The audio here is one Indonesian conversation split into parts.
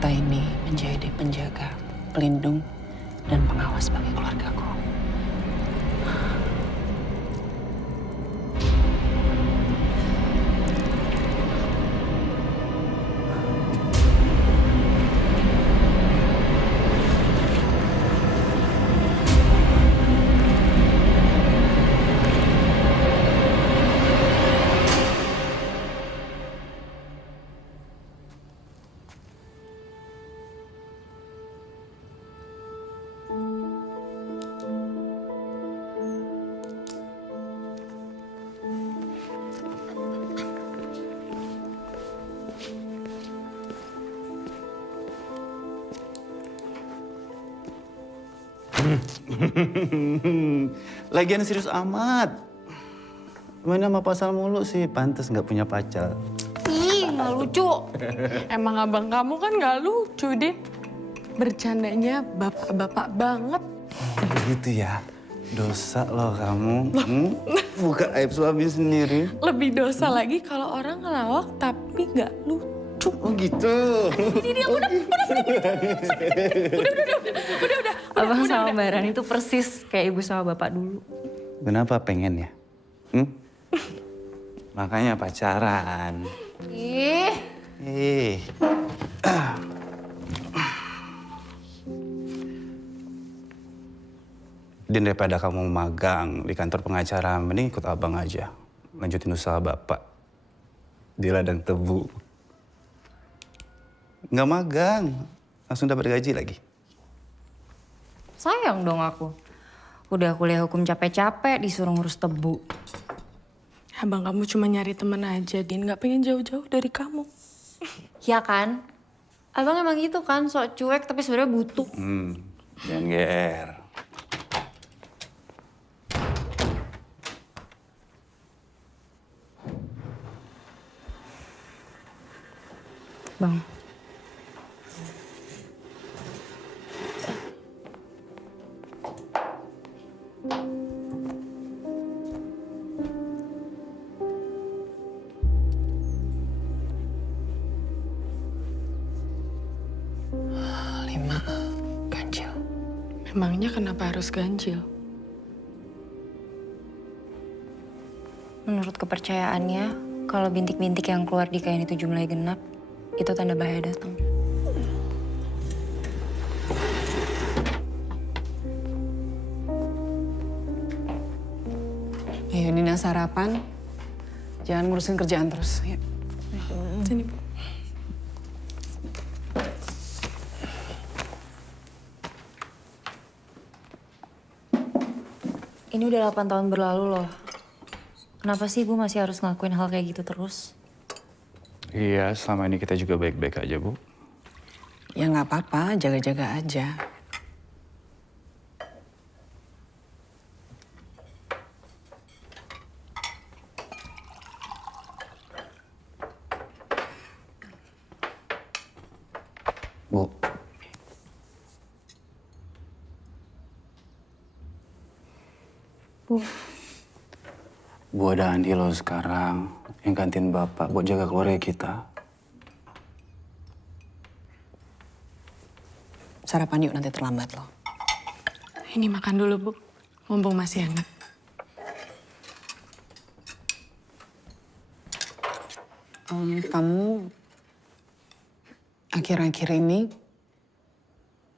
kita ini menjadi penjaga, pelindung, dan pengawas bagi keluargaku. Lagian serius amat. Main sama pasal mulu sih, pantas nggak punya pacar. Ih, nggak lucu. Emang abang kamu kan nggak lucu, Din. Bercandanya bapak-bapak banget. Oh, begitu ya? Dosa loh kamu. Buka aib suami sendiri. Lebih dosa lagi kalau orang ngelawak tapi nggak lucu. Oh gitu. Ini udah. Abang sama Mbak Rani itu persis kayak ibu sama bapak dulu. Kenapa pengen ya? Makanya pacaran. Ih. Din, daripada kamu magang di kantor pengacara, mending ikut abang aja. Lanjutin usaha bapak di ladang tebu. Nggak magang, langsung dapat gaji lagi. Sayang dong aku. Udah kuliah hukum capek-capek disuruh ngurus tebu. Abang kamu cuma nyari temen aja, Din. Nggak pengen jauh-jauh dari kamu. Ya kan? Abang emang gitu kan, sok cuek tapi sebenarnya butuh. Jangan GR. Bang. Lima, ganjil. Memangnya kenapa harus ganjil? Menurut kepercayaannya, kalau bintik-bintik yang keluar di kain itu jumlahnya genap, itu tanda bahaya datang. Ayo Nina sarapan. Jangan ngurusin kerjaan terus. Ya. Sini, Bu. Ini udah 8 tahun berlalu loh. Kenapa sih Ibu masih harus ngelakuin hal kayak gitu terus? Iya, selama ini kita juga baik-baik aja, Bu. Ya nggak apa-apa, jaga-jaga aja. Bu. Bu ada Andi loh sekarang yang gantiin Bapak buat jaga keluarga kita. Sarapan yuk, nanti terlambat loh. Ini makan dulu, Bu. Mumpung masih hangat. Kamu akhir-akhir ini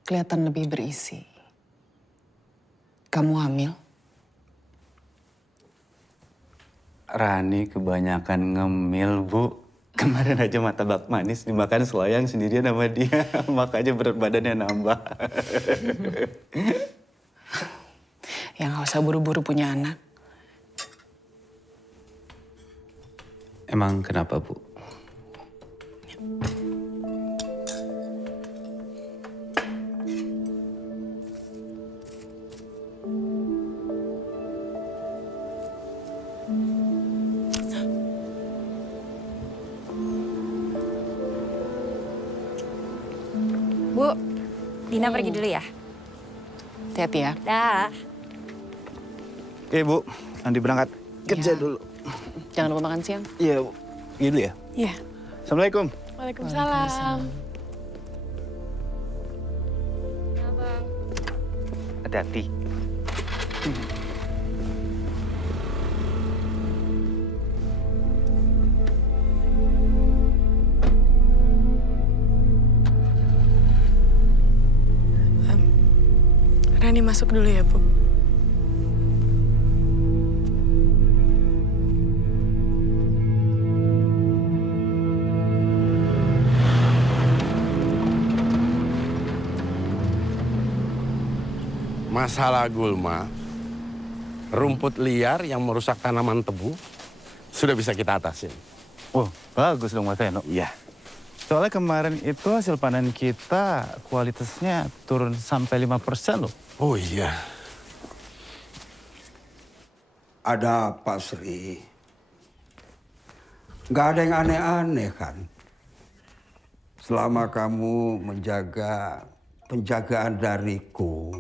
kelihatan lebih berisi. Kamu hamil? Rani kebanyakan ngemil, Bu. Kemarin aja martabak manis dimakan selayang sendirian sama dia. Makanya berat badannya nambah. Ya nggak usah buru-buru punya anak. Emang kenapa, Bu? Bu, Dina pergi dulu ya. Hati-hati ya. Dah. Oke, Bu. Andi berangkat kerja dulu. Jangan lupa makan siang. Iya, Bu. Gitu ya? Iya. Assalamualaikum. Waalaikumsalam. hati-hati. Rani masuk dulu ya, Bu. Masalah gulma, rumput liar yang merusak tanaman tebu, sudah bisa kita atasin. Oh, bagus dong Mas Eno. Iya. Soalnya kemarin itu hasil panen kita kualitasnya turun sampai 5% loh. Oh iya. Ada apa, Sri? Nggak ada yang aneh-aneh kan? Selama kamu menjaga penjagaan dariku,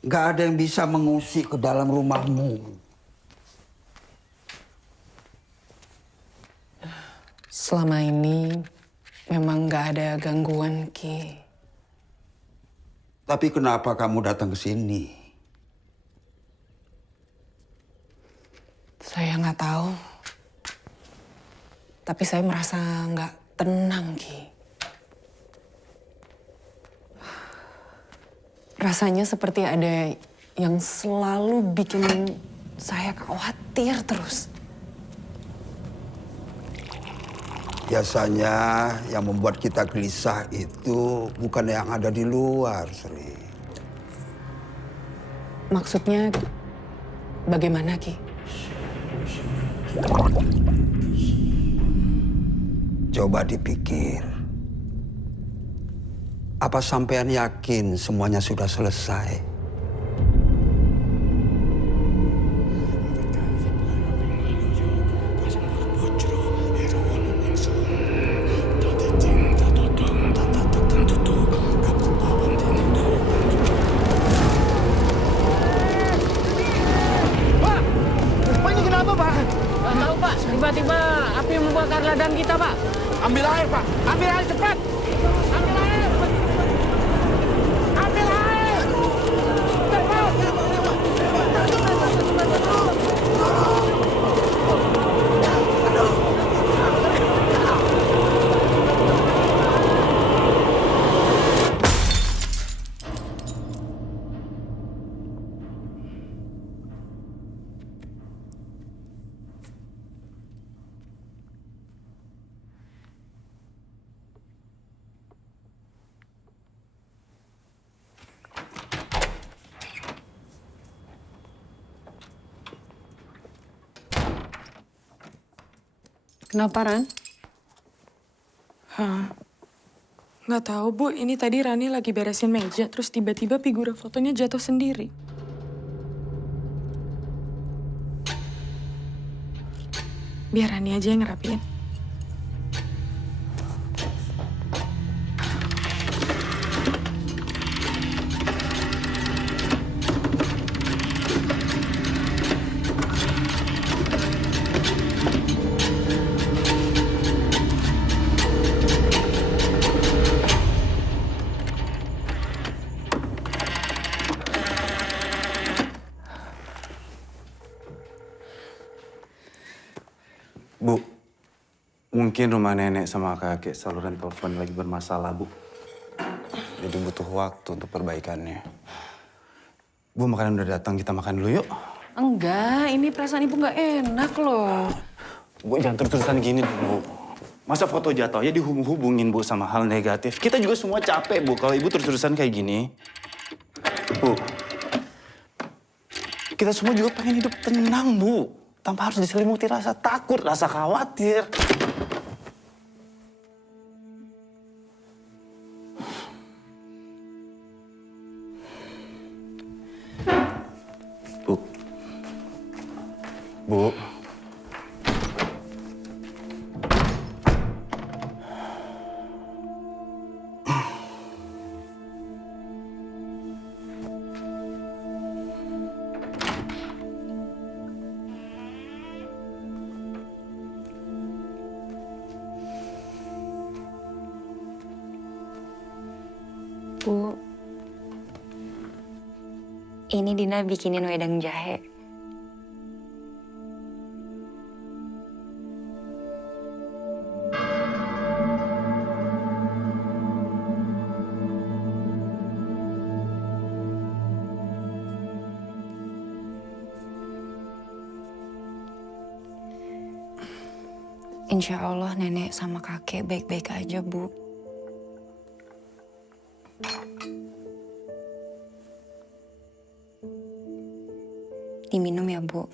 nggak ada yang bisa mengusik ke dalam rumahmu. Selama ini memang nggak ada gangguan, Ki. Tapi kenapa kamu datang ke sini? Saya nggak tahu. Tapi saya merasa nggak tenang, Ki. Rasanya seperti ada yang selalu bikin saya khawatir terus. Biasanya yang membuat kita gelisah itu bukan yang ada di luar, Sri. Maksudnya bagaimana, Ki? Coba dipikir. Apa sampean yakin semuanya sudah selesai? Tiba-tiba api membakar ladang kita, Pak. Ambil air, Pak. Ambil air cepat. Ambil air. Ambil air. Cepat. Kenapa, Ran? Nggak tahu, Bu. Ini tadi Rani lagi beresin meja, terus tiba-tiba figura fotonya jatuh sendiri. Biar Rani aja yang ngerapiin. Bu, mungkin rumah nenek sama kakek saluran telepon lagi bermasalah, Bu. Jadi butuh waktu untuk perbaikannya. Bu, makanan udah datang, kita makan dulu yuk. Enggak, ini perasaan ibu nggak enak loh. Bu, jangan terus-terusan gini, Bu. Masa foto jatuh ya dihubung-hubungin, Bu, sama hal negatif. Kita juga semua capek, Bu, kalau ibu terus-terusan kayak gini. Bu, kita semua juga pengen hidup tenang, Bu. Tanpa harus diselimuti rasa takut, rasa khawatir. Bu. Bu. Bu, Ini Dina bikinin wedang jahe. Insya Allah nenek sama kakek baik-baik aja, Bu. Diminum ya, Bu.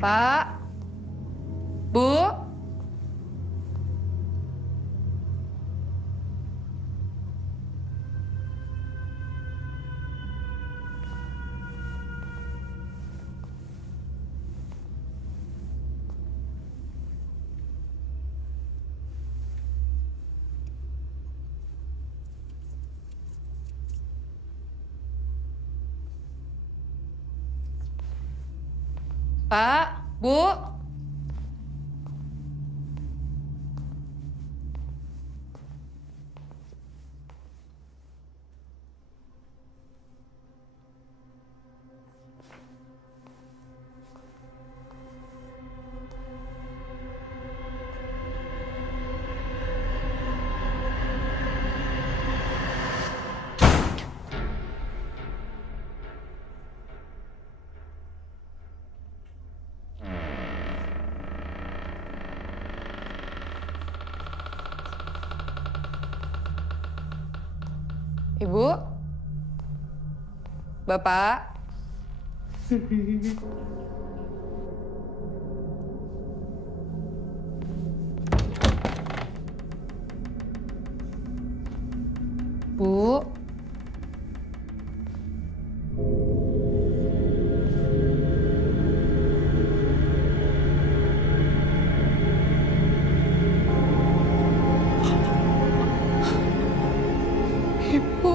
Pak, Bu. Pak, Bu. Ibu, Bapak. Bu. Ibu.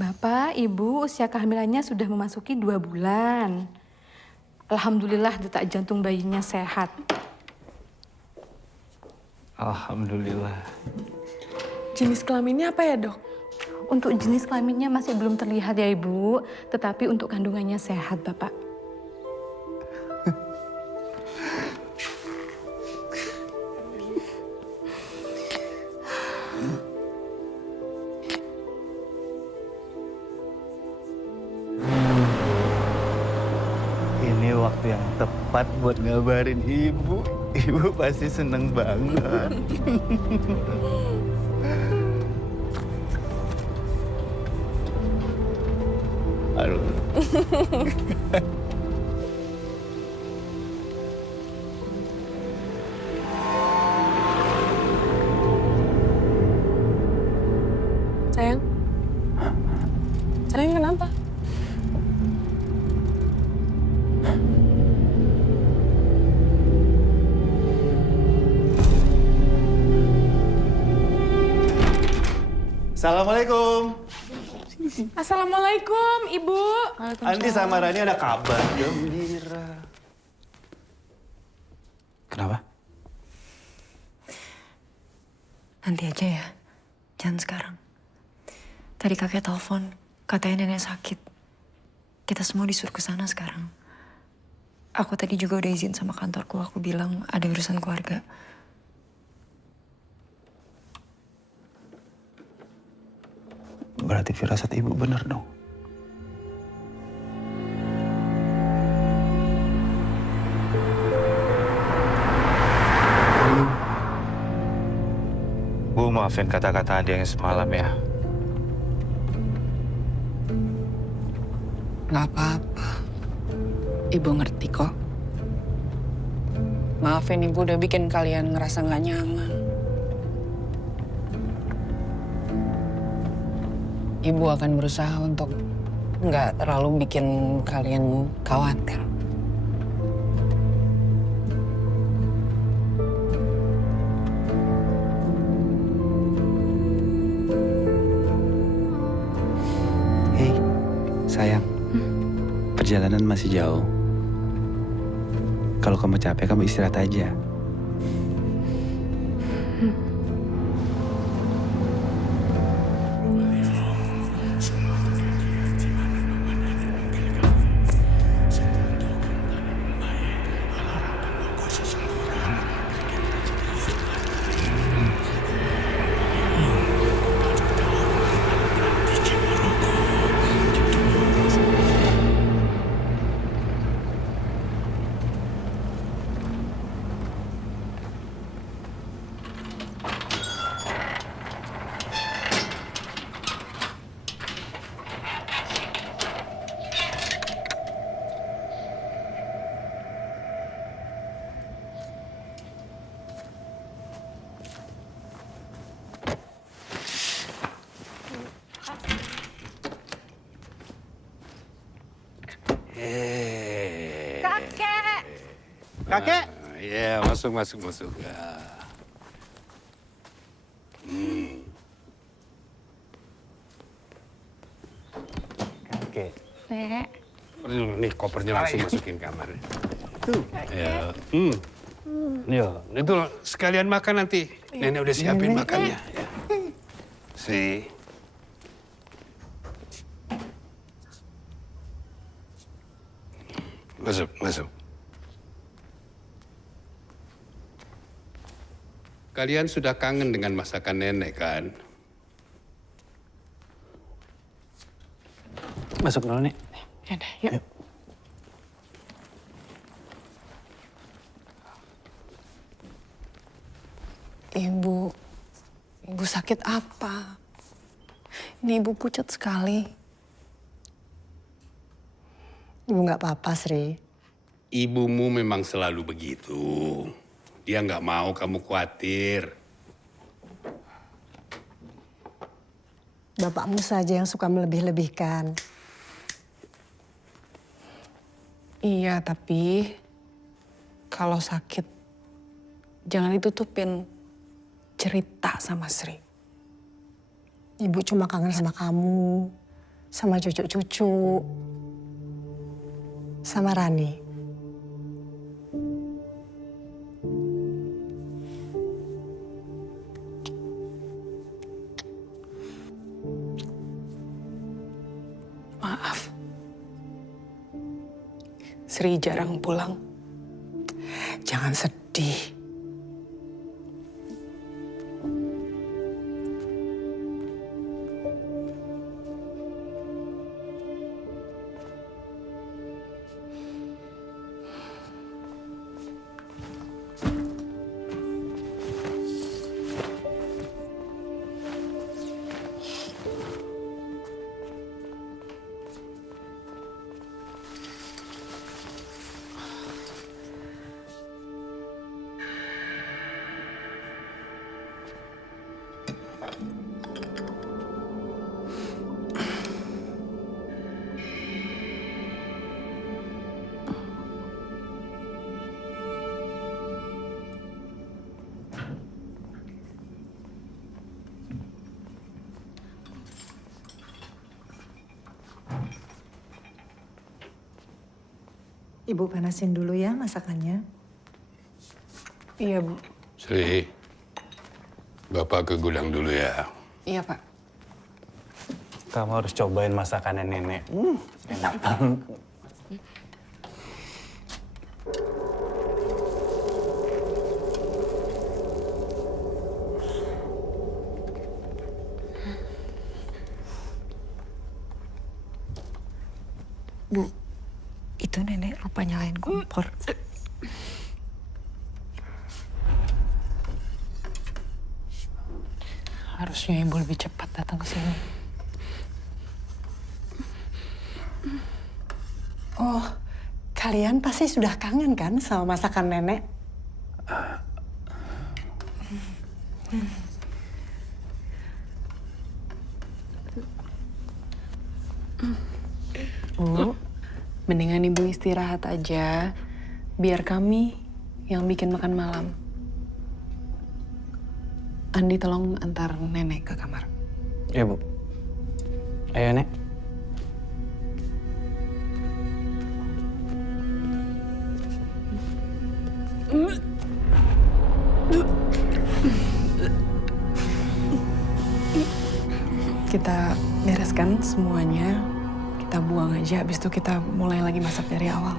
Bapak, Ibu, usia kehamilannya sudah memasuki 2 bulan. Alhamdulillah detak jantung bayinya sehat. Alhamdulillah. Jenis kelaminnya apa ya, Dok? Untuk jenis kelaminnya masih belum terlihat ya Ibu, tetapi untuk kandungannya sehat Bapak. Ini waktu yang tepat buat ngabarin ibu. Ibu pasti seneng banget. Aduh. Sayang, Assalamualaikum. Assalamualaikum, Ibu. Andi sama Rani ada kabar gembira. Kenapa? Nanti aja ya, jangan sekarang. Tadi kakek telepon, katanya nenek sakit. Kita semua disuruh ke sana sekarang. Aku tadi juga udah izin sama kantorku, aku bilang ada urusan keluarga. Berarti firasat ibu benar dong. Bu, maafin kata-kata Andi yang semalam ya. Nggak apa-apa. Ibu ngerti kok. Maafin ibu udah bikin kalian ngerasa nggak nyaman. Ibu akan berusaha untuk nggak terlalu bikin kalian khawatir. Hei, sayang. Perjalanan masih jauh. Kalau kamu capek, kamu istirahat aja. Kakek. Ya, masuk. Kakek. Nih, kopernya langsung masukin kamar. Tuh. Ya. Ya, itu sekalian makan nanti. Nenek udah siapin makannya. Ya. Si. Masuk. Kalian sudah kangen dengan masakan nenek, kan? Masuk dulu, Nek. Yaudah, yuk. Ibu sakit apa? Ini ibu pucat sekali. Ibu nggak apa-apa, Sri. Ibumu memang selalu begitu. Dia nggak mau kamu khawatir. Bapakmu saja yang suka melebih-lebihkan. Iya, tapi kalau sakit jangan ditutupin cerita sama Sri. Ibu cuma kangen sama kamu, sama cucu-cucu, sama Rani. Maaf. Sri jarang pulang. Jangan sedih. Ibu panasin dulu ya masakannya. Iya, Bu. Sri, Bapak ke gudang dulu ya. Iya, Pak. Kamu harus cobain masakannya nenek. Enak banget. Bu, itu nenek lupa nyalain kompor. Harusnya Ibu lebih cepat datang ke sini. Oh, kalian pasti sudah kangen kan sama masakan nenek? Bu, mendingan Ibu istirahat aja. Biar kami yang bikin makan malam. Andi tolong antar nenek ke kamar. Iya, Bu. Ayo, Nek. Kita bereskan semuanya. Kita buang aja, habis itu kita mulai lagi masak dari awal.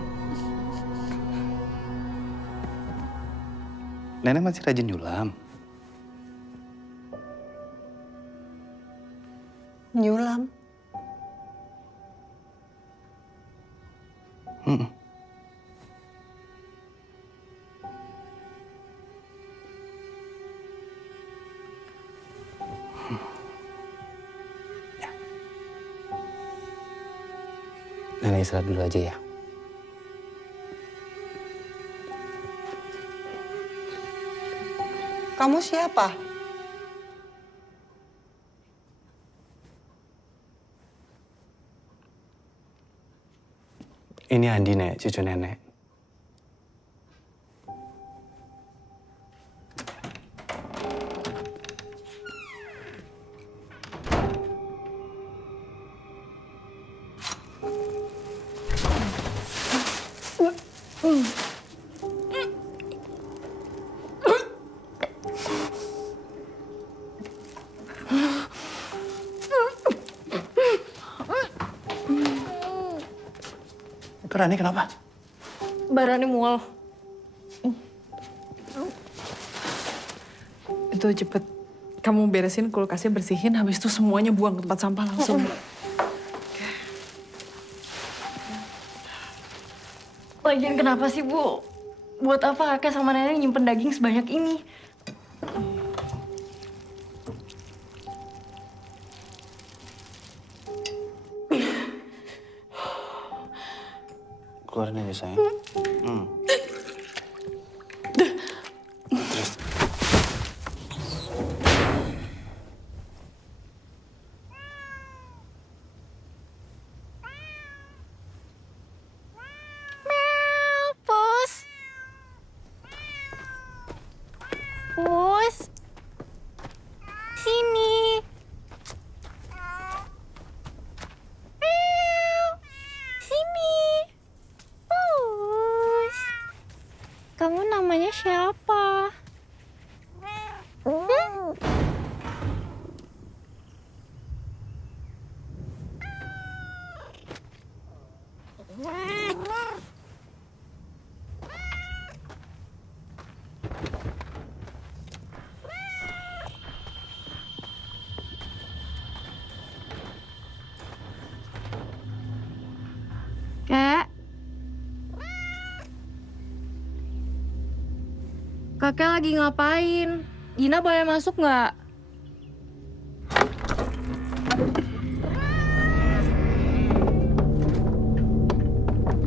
Nenek masih rajin nyulam. Nyulam. Nenek istirahat dulu aja ya. Kamu siapa? Ini Andi, Nek, cucu nenek. Itu Rani kenapa? Barani mual. Itu cepet kamu beresin kulkasnya, bersihin, habis itu semuanya buang ke tempat sampah langsung. Lagian kenapa sih, Bu? Buat apa kakek sama nenek nyimpen daging sebanyak ini? Keluarin aja, sayang. Terus. Pus. Pus. Sini. Sini. Pus. Kamu namanya siapa? Kak. Kakek lagi ngapain? Gina boleh masuk nggak?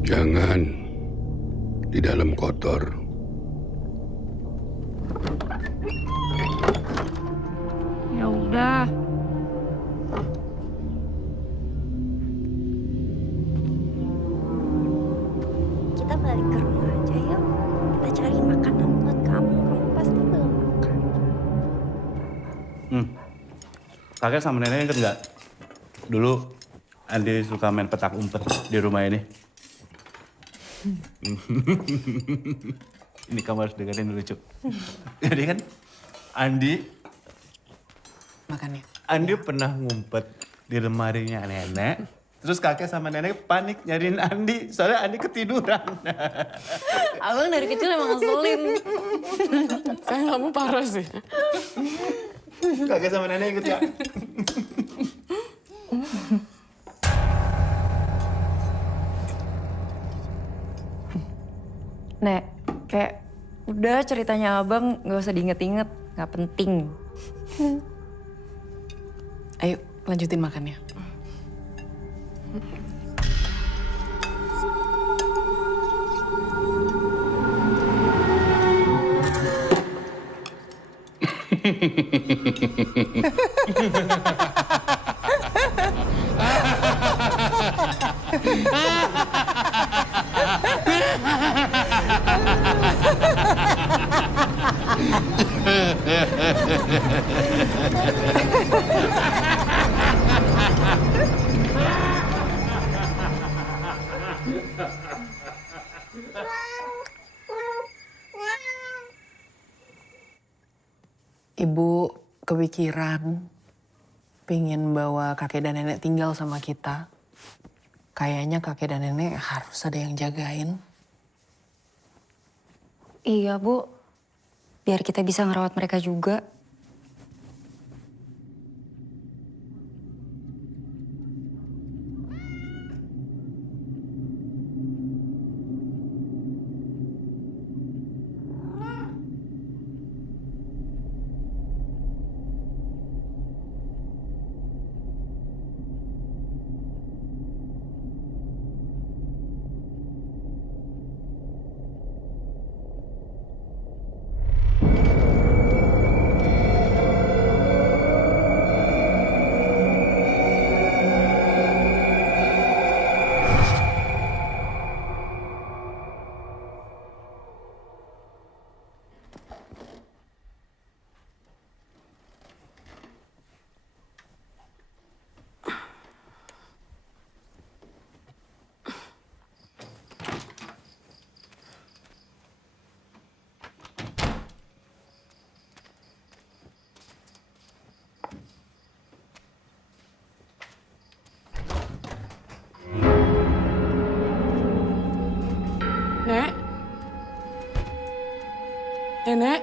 Jangan. Di dalam kotor. Ya udah. Kita balik ke rumah aja yuk. Kita cari makanan buat kamu. Kamu pasti belum makan. Kakek sama nenek inget nggak? Dulu Andi suka main petak umpet di rumah ini. Ini kamu harus dengerin dulu, Cuk. Jadi kan Andi pernah ngumpet di lemarinya nenek. Terus kakek sama nenek panik nyariin Andi, soalnya Andi ketiduran. Abang dari kecil emang ngeselin. Saya nggak mau parah sih. Kakek sama nenek ikut ya. Nek, kayak udah ceritanya abang nggak usah diinget-inget, nggak penting. Ayo, lanjutin makannya. Ibu kepikiran pengen bawa kakek dan nenek tinggal sama kita. Kayaknya kakek dan nenek harus ada yang jagain. Iya, Bu. Biar kita bisa ngerawat mereka juga. Nek? Nenek?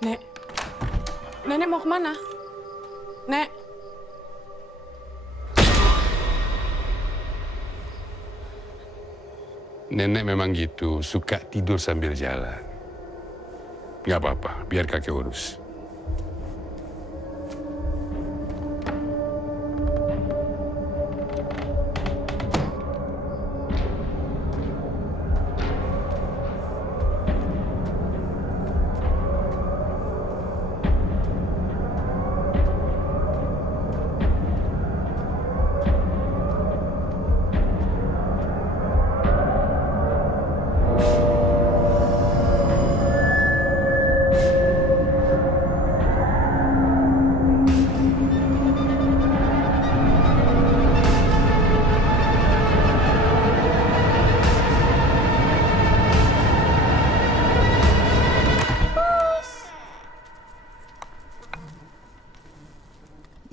Nek? Nenek mau kemana? Nek? Nenek memang gitu, suka tidur sambil jalan. Gak apa-apa, biar kakek urus.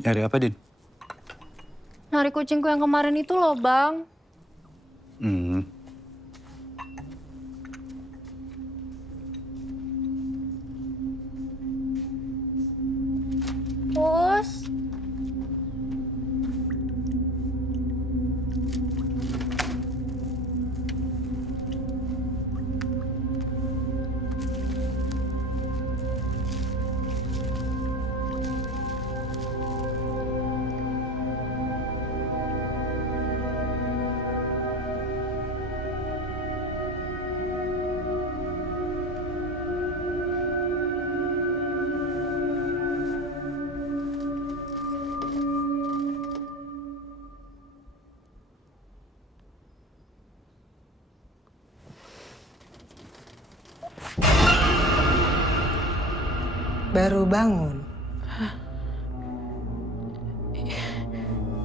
Nyari apa, Din? Nyari kucingku yang kemarin itu loh, Bang. Pus. Baru bangun.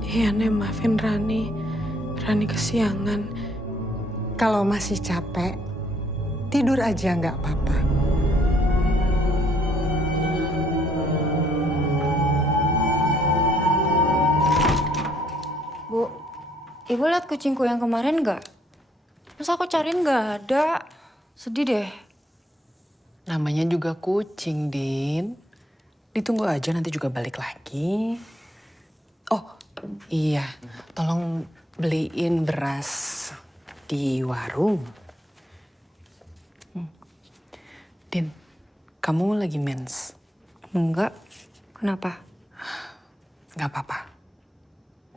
Iya, Nek, maafin Rani. Rani kesiangan. Kalau masih capek, tidur aja nggak apa-apa. Bu, Ibu lihat kucingku yang kemarin nggak? Masa aku cariin nggak ada? Sedih deh. Namanya juga kucing, Din. Ditunggu aja nanti juga balik lagi. Oh, iya. Tolong beliin beras di warung. Din, kamu lagi mens? Enggak. Kenapa? Nggak apa-apa.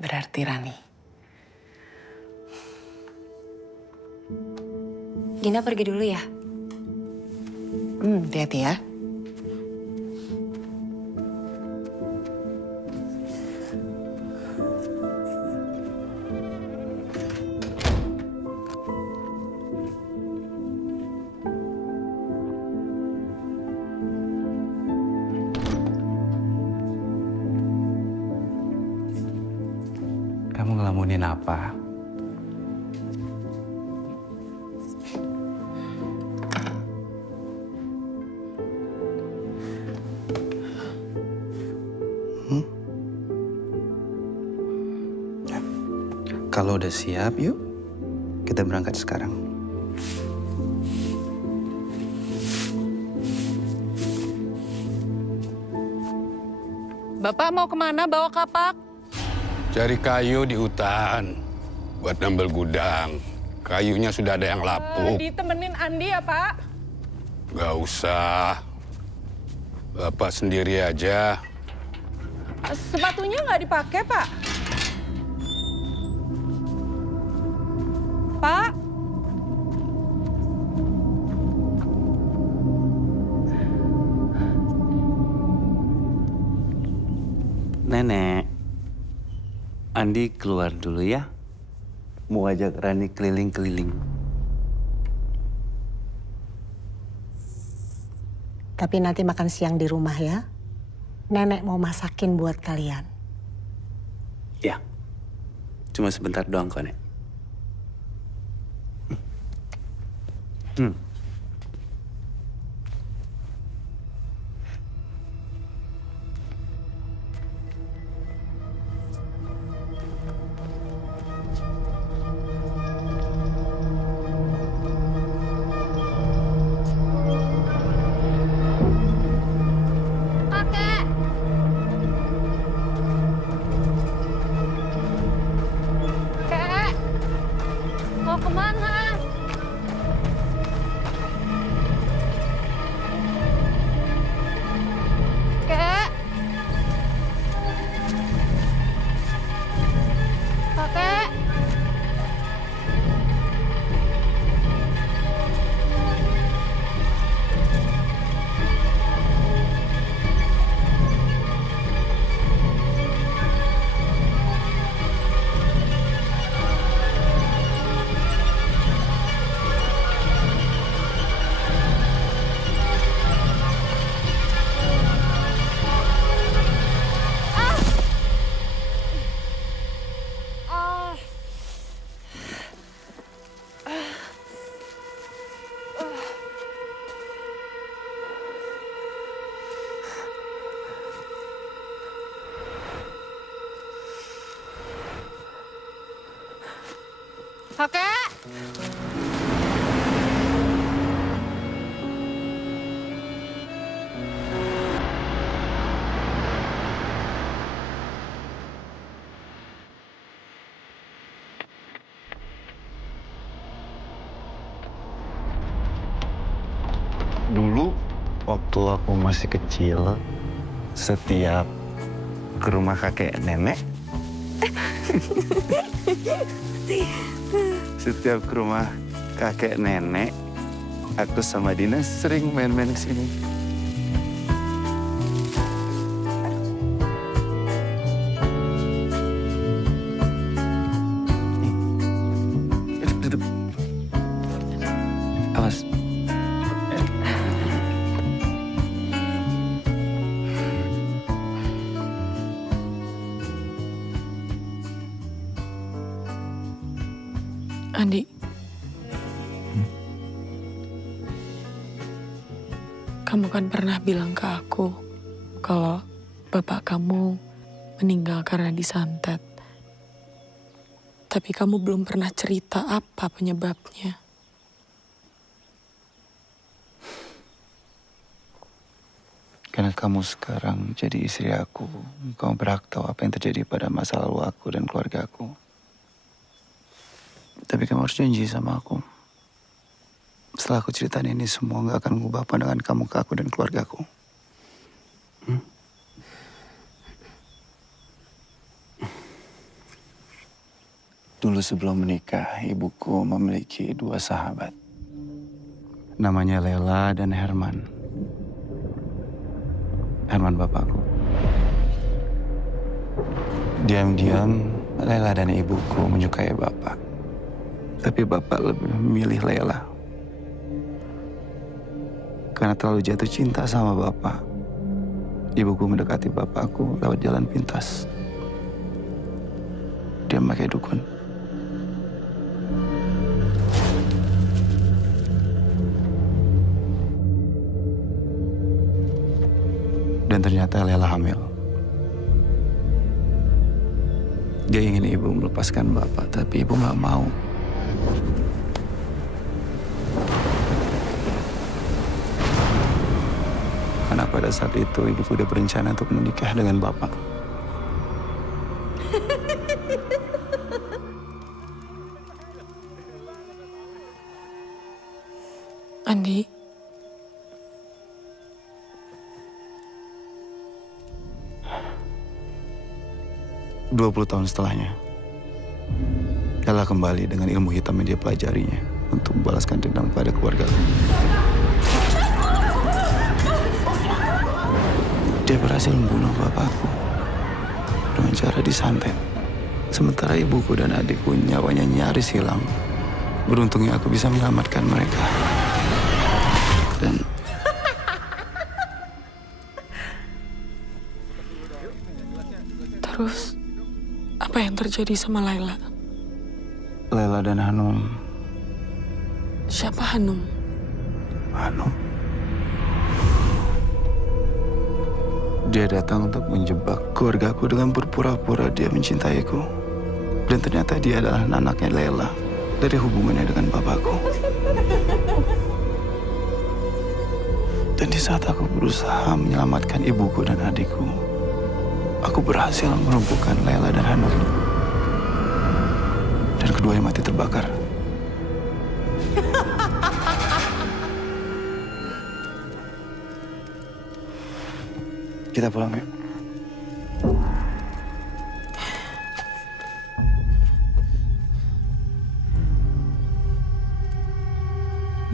Berarti Rani. Gina pergi dulu ya. Hati-hati ya. Kamu ngelamunin apa? Kalau udah siap, yuk kita berangkat sekarang. Bapak mau kemana bawa kapak? Cari kayu di hutan buat nambel gudang. Kayunya sudah ada yang lapuk. Ditemenin Andi ya, Pak? Gak usah. Bapak sendiri aja. Sepatunya nggak dipakai, Pak? Pak? Nenek, Andi keluar dulu ya. Mau ajak Rani keliling-keliling. Tapi nanti makan siang di rumah ya. Nenek mau masakin buat kalian. Ya, cuma sebentar doang kok, Nek. Kek, mau kemana? Kek. Kakek. Kakek. Dulu waktu aku masih kecil, setiap ke rumah kakek nenek, setiap ke rumah kakek nenek, aku sama Dina sering main-main ke sini. Duduk. Awas. Andi. Kamu kan pernah bilang ke aku kalau bapak kamu meninggal karena disantet. Tapi kamu belum pernah cerita apa penyebabnya. Karena kamu sekarang jadi istri aku, kamu berhak tahu apa yang terjadi pada masa lalu aku dan keluarga aku. Tapi kamu harus janji sama aku. Setelah aku ceritain ini semua gak akan mengubah pandangan kamu ke aku dan keluargaku. Dulu sebelum menikah, ibuku memiliki 2 sahabat. Namanya Lela dan Herman. Herman bapakku. Diam-diam, Lela dan ibuku menyukai bapak. Tapi bapak lebih memilih Lela. Karena terlalu jatuh cinta sama bapak, ibuku mendekati bapakku lewat jalan pintas. Dia memakai dukun. Dan ternyata Lela hamil. Dia ingin ibu melepaskan bapak, tapi ibu gak mau. Karena pada saat itu ibuku udah berencana untuk menikah dengan bapak. Andi. 20 tahun setelahnya, Lela kembali dengan ilmu hitam yang dia pelajarinya untuk membalaskan dendam pada keluarga. Dia berhasil membunuh bapakku dengan cara disantet. Sementara ibuku dan adikku nyawanya nyaris hilang. Beruntungnya aku bisa menyelamatkan mereka. Dan terus, apa yang terjadi sama Laila? Lela dan Hanum. Siapa Hanum? Hanum. Dia datang untuk menjebak keluargaku dengan berpura-pura dia mencintaiku. Dan ternyata dia adalah anaknya Lela dari hubungannya dengan bapakku. Dan di saat aku berusaha menyelamatkan ibuku dan adikku, aku berhasil melumpuhkan Lela dan Hanum. Dan keduanya mati terbakar. Kita pulang yuk.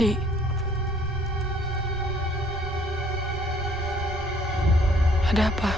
Dek. Ada apa?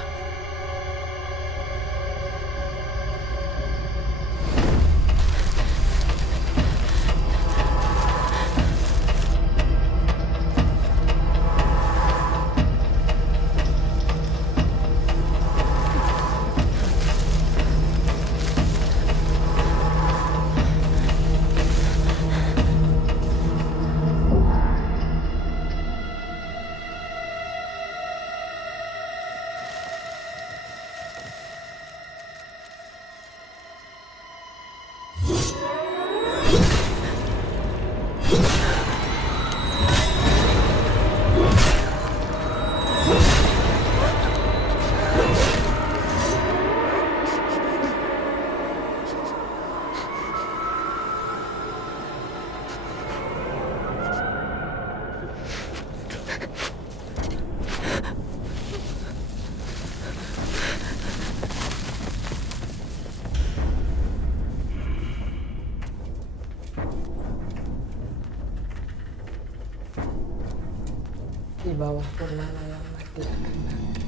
Di bawah purnama yang mati akan bangkit.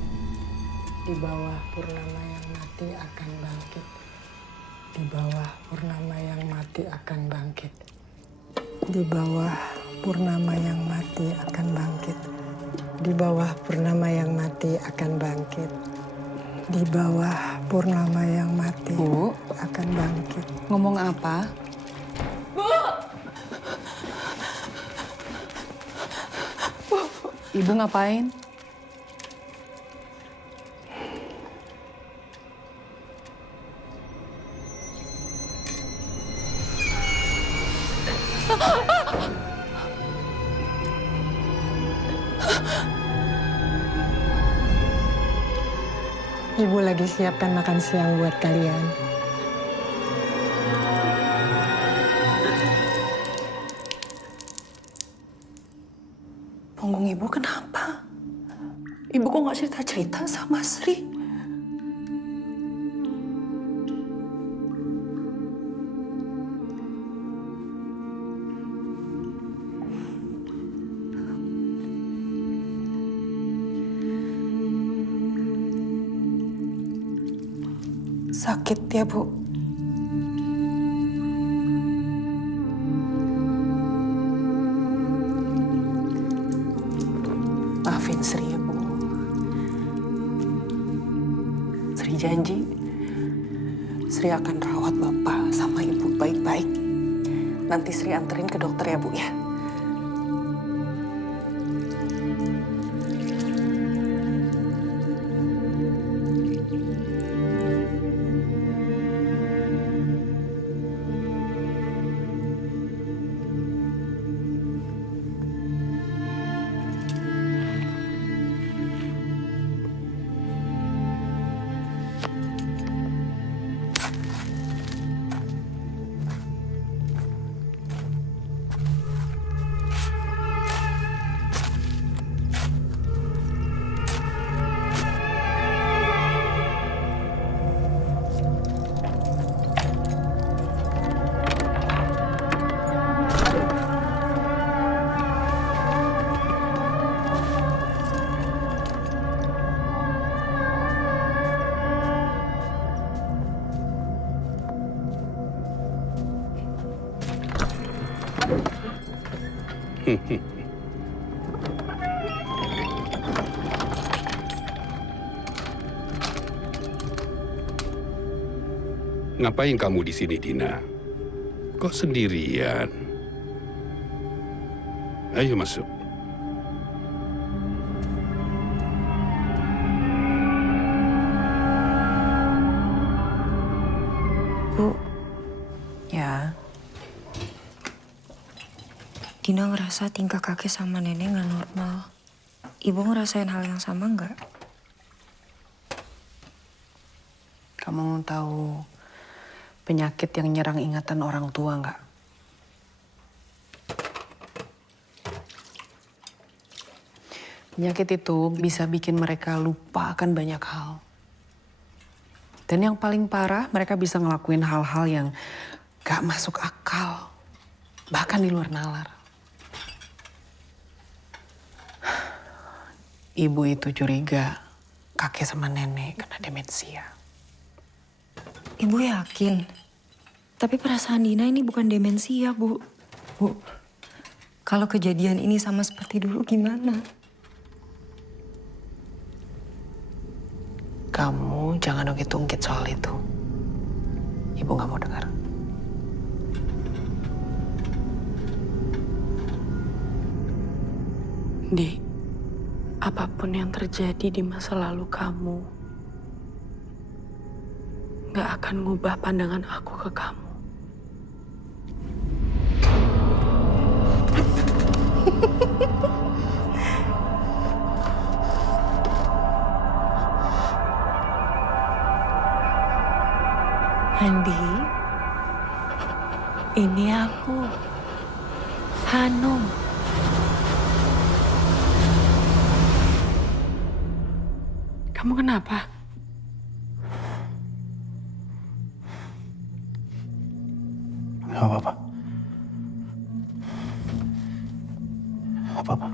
Di bawah purnama yang mati akan bangkit. Di bawah purnama yang mati akan bangkit. Di bawah purnama yang mati akan bangkit. Di bawah purnama yang mati akan bangkit. Di bawah purnama yang mati Bu, akan bangkit. ngomong apa? Bu! Ibu ngapain? Ibu lagi siapkan makan siang buat kalian. Punggung ibu kenapa? Ibu kok nggak cerita-cerita sama Sri? Sakit ya, Bu? Maafin Sri ya, Bu. Sri janji, Sri akan rawat Bapak sama Ibu baik-baik. Nanti Sri anterin ke dokter ya, Bu ya. Ngapain kamu di sini, Dina? Kok sendirian? Ayo masuk. Bu, ya. Dina ngerasa tingkah kakek sama nenek nggak normal. Ibu ngerasain hal yang sama nggak? Kamu tahu penyakit yang nyerang ingatan orang tua nggak? Penyakit itu bisa bikin mereka lupa akan banyak hal. Dan yang paling parah, mereka bisa ngelakuin hal-hal yang gak masuk akal. Bahkan di luar nalar. Ibu itu curiga kakek sama nenek kena demensia. Ibu yakin? Tapi perasaan Dina ini bukan demensia, Bu. Bu, kalau kejadian ini sama seperti dulu gimana? Kamu jangan ungkit-ungkit soal itu. Ibu gak mau dengar. Di, apapun yang terjadi di masa lalu kamu gak akan ngubah pandangan aku ke kamu. Andi, ini aku, Hanum. Kamu kenapa? Gak apa-apa. Gak apa-apa.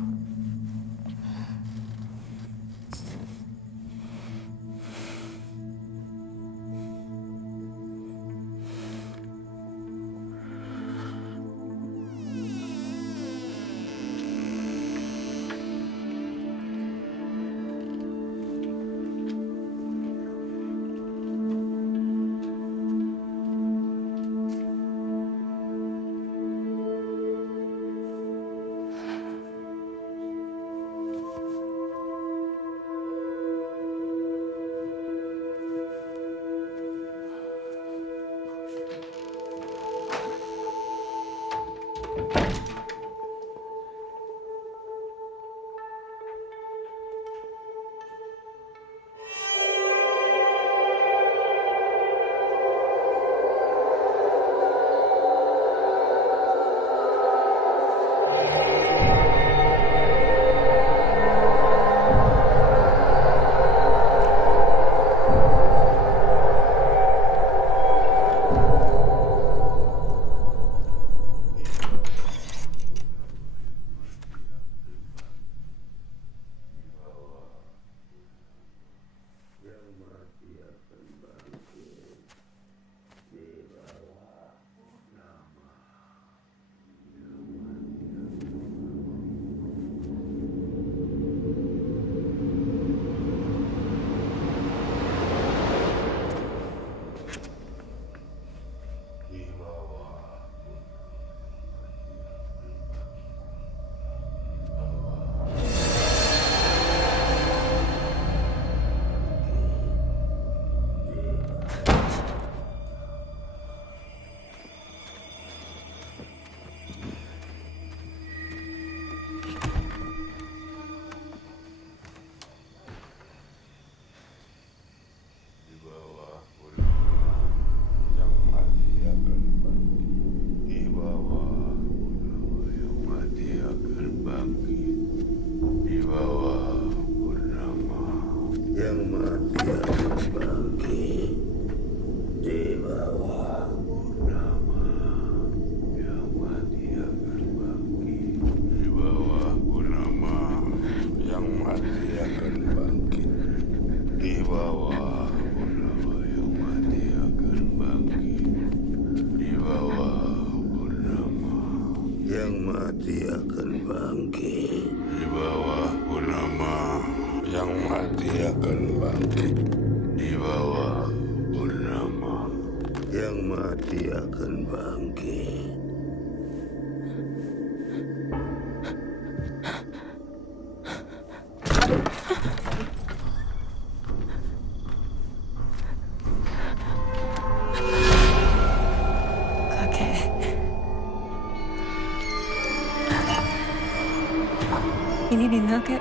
Ini Dina, Kek.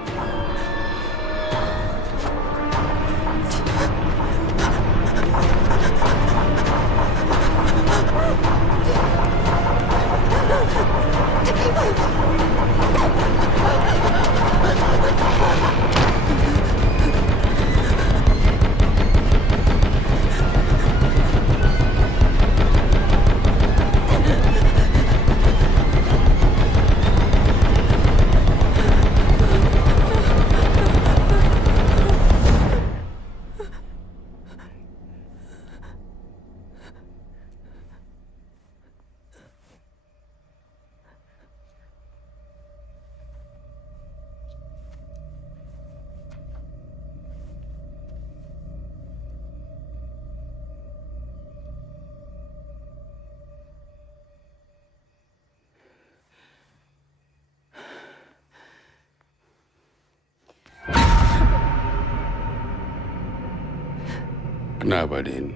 Kenapa, Din?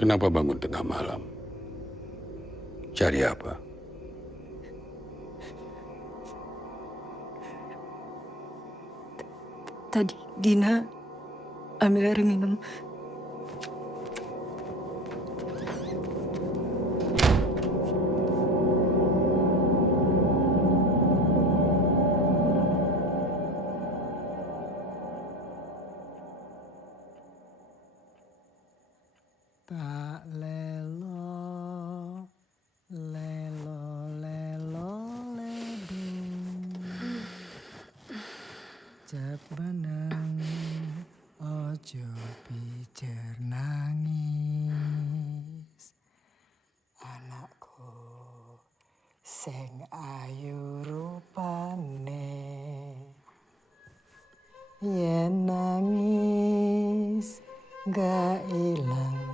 Kenapa bangun tengah malam? Cari apa? Tadi Dina ambil air minum. Tak lelo, lelo, lelo, ledung. Cep benang, ojo pijer nangis. Anakku, sing ayu rupane. Yen nangis, gak ilang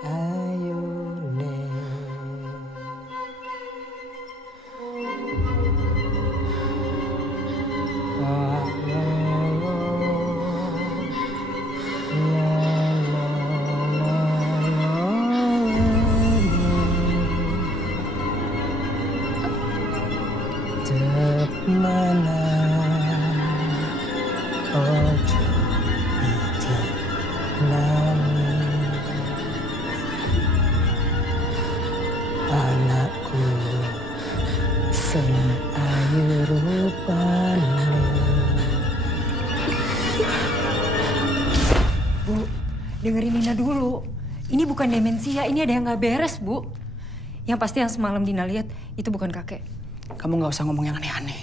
ayune. Pak lelo, lelo, lelo, lelo. menang. Ojo piti nami anakku sing ayu rupane. Bu, dengerin Dina dulu. Ini bukan demensia, ini ada yang nggak beres, Bu. Yang pasti yang semalam Dina lihat itu bukan kakek. Kamu nggak usah ngomong yang aneh-aneh.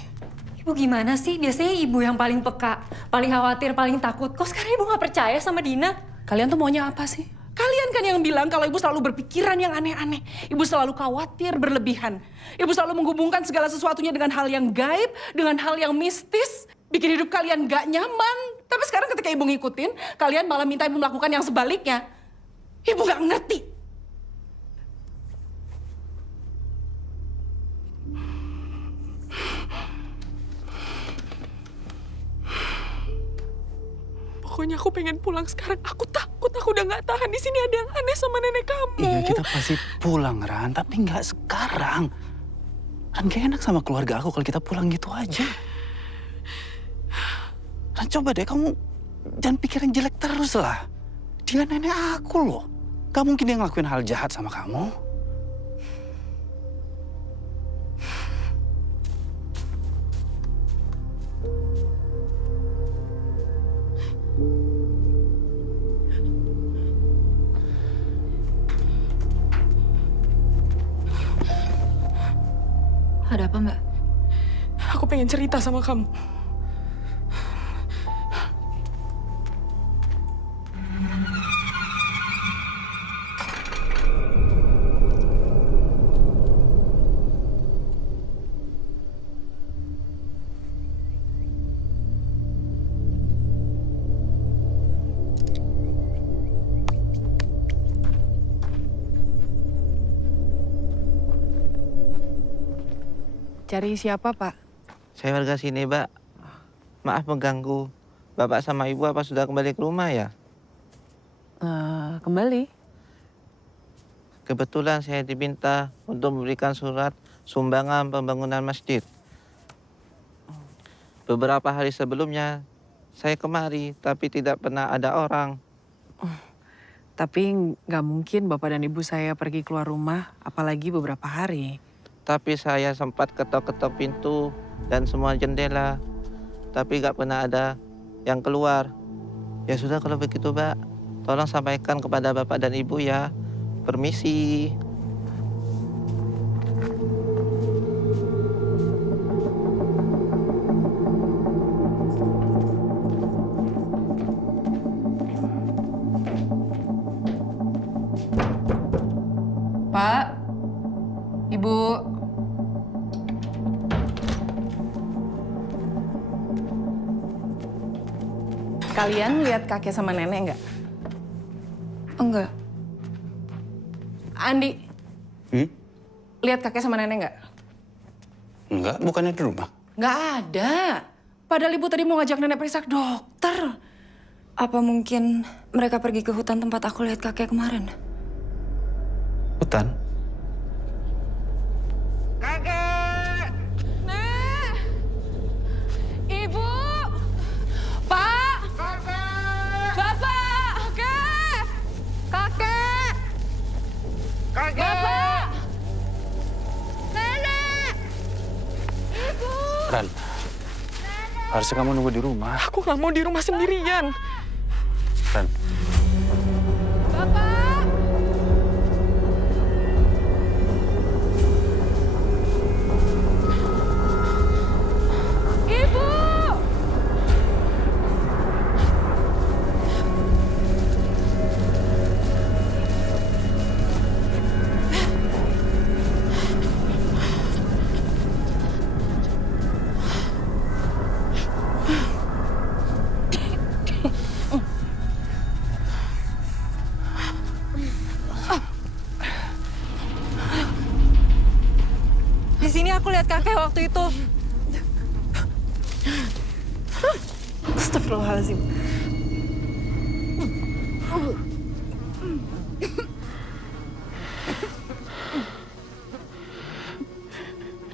Ibu gimana sih? Biasanya ibu yang paling peka, paling khawatir, paling takut. Kok sekarang ibu nggak percaya sama Dina? Kalian tuh maunya apa sih? Kalian kan yang bilang kalau ibu selalu berpikiran yang aneh-aneh. Ibu selalu khawatir berlebihan. Ibu selalu menghubungkan segala sesuatunya dengan hal yang gaib, dengan hal yang mistis. Bikin hidup kalian gak nyaman. Tapi sekarang ketika ibu ngikutin, kalian malah minta ibu melakukan yang sebaliknya. Ibu gak ngerti. Pokoknya aku pengen pulang sekarang. Aku takut, aku udah gak tahan. Di sini ada yang aneh sama nenek kamu. Iya, kita pasti pulang, Ran. Tapi nggak sekarang. Ran, gak enak sama keluarga aku kalau kita pulang gitu aja. Ran, coba deh kamu jangan pikirin jelek terus lah. Dia nenek aku loh. Gak mungkin dia ngelakuin hal jahat sama kamu. Ada apa, Mbak? Aku pengen cerita sama kamu. Cari siapa, Pak? Saya warga sini, Mbak. Maaf mengganggu. Bapak sama Ibu apa sudah kembali ke rumah ya? Kembali. Kebetulan saya diminta untuk memberikan surat sumbangan pembangunan masjid. Beberapa hari sebelumnya saya kemari, tapi tidak pernah ada orang. Tapi nggak mungkin Bapak dan Ibu saya pergi keluar rumah, apalagi beberapa hari. Tapi saya sempat ketok-ketok pintu dan semua jendela. Tapi nggak pernah ada yang keluar. Ya sudah kalau begitu, Mbak. Tolong sampaikan kepada Bapak dan Ibu ya. Permisi. Pak, Ibu. Kalian lihat kakek sama nenek nggak? Enggak. Andi, lihat kakek sama nenek nggak? Enggak, bukannya di rumah. Nggak ada. Padahal Ibu tadi mau ngajak nenek periksa ke dokter. Apa mungkin mereka pergi ke hutan tempat aku lihat kakek kemarin? Hutan? Kakek! Nek! Ibu! Pak! Kakek! Bapak! Kakek! Kakek! Kakek! Bapak! Nenek! Ibu! Ran, harusnya kamu nunggu di rumah. Aku nggak mau di rumah sendirian. Ran, Bapak! Ibu! Di sini aku lihat kakek waktu itu. Astagfirullahaladzim.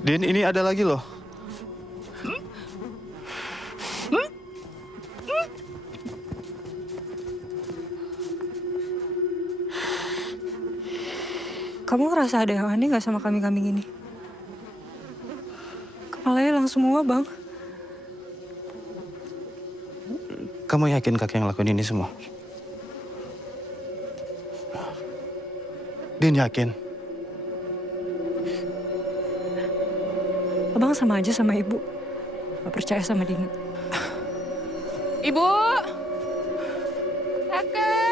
Din, ini ada lagi loh. Kamu ngerasa ada yang aneh gak sama kambing-kambing ini? Kepalanya langsung mual, Bang. Kamu yakin kakek yang lakuin ini semua? Din yakin? Abang sama aja sama ibu. Gak percaya sama Dina. Ibu! Kakak!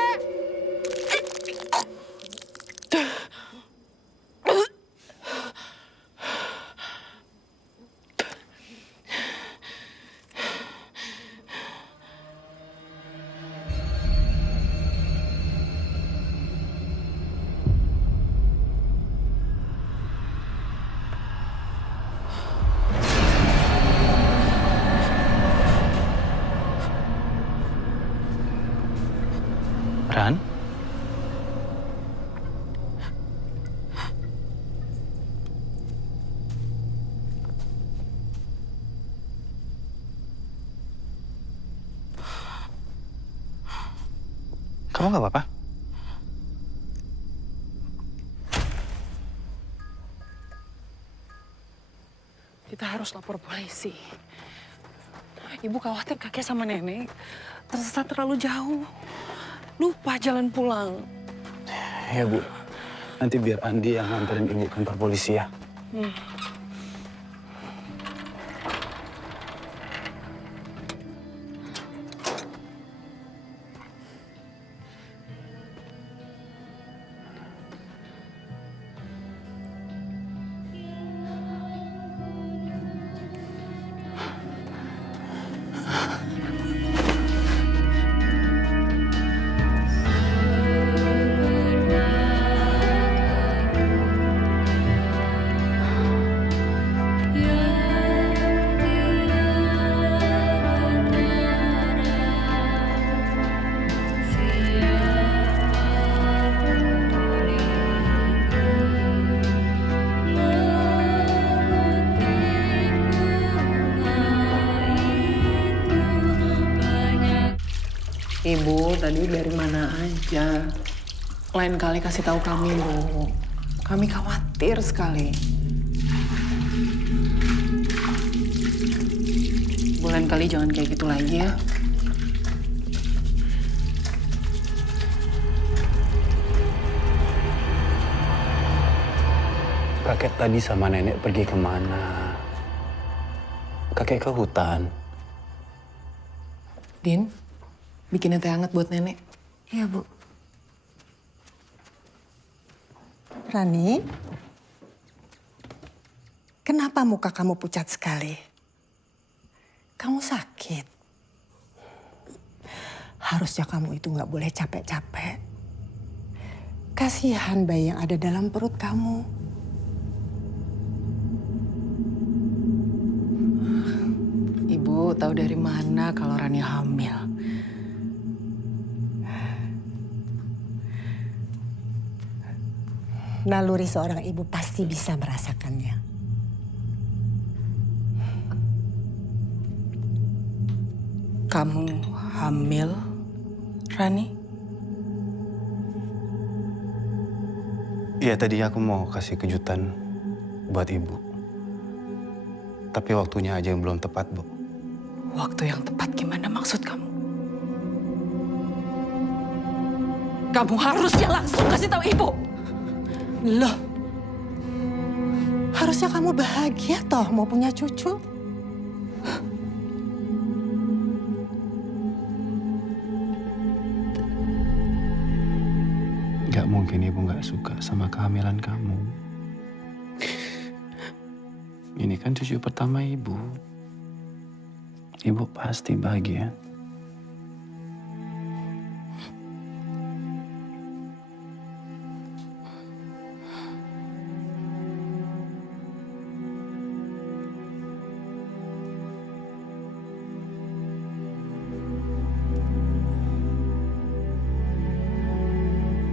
Ran? Kamu nggak apa-apa? Kita harus lapor polisi. Ibu khawatir kakek sama nenek tersesat terlalu jauh. Lupa jalan pulang. Ya Bu, nanti biar Andi yang nganterin ibu ke kantor polisi ya. Ibu, tadi dari mana aja? Lain kali kasih tahu kami, Bu. Kami khawatir sekali. Lain kali jangan kayak gitu lagi ya. Kakek tadi sama nenek pergi kemana? Kakek ke hutan. Din, bikin teh hangat buat nenek. Iya, Bu. Rani, kenapa muka kamu pucat sekali? Kamu sakit. Harusnya kamu itu nggak boleh capek-capek. Kasihan bayi yang ada dalam perut kamu. Ibu tahu dari mana kalau Rani hamil? Naluri seorang ibu pasti bisa merasakannya. Kamu hamil, Rani? Iya, tadi aku mau kasih kejutan buat ibu. Tapi waktunya aja yang belum tepat, Bu. Waktu yang tepat gimana maksud kamu? Kamu harusnya langsung kasih tahu ibu. Loh, harusnya kamu bahagia toh mau punya cucu. Gak mungkin ibu gak suka sama kehamilan kamu. Ini kan cucu pertama ibu. Ibu pasti bahagia.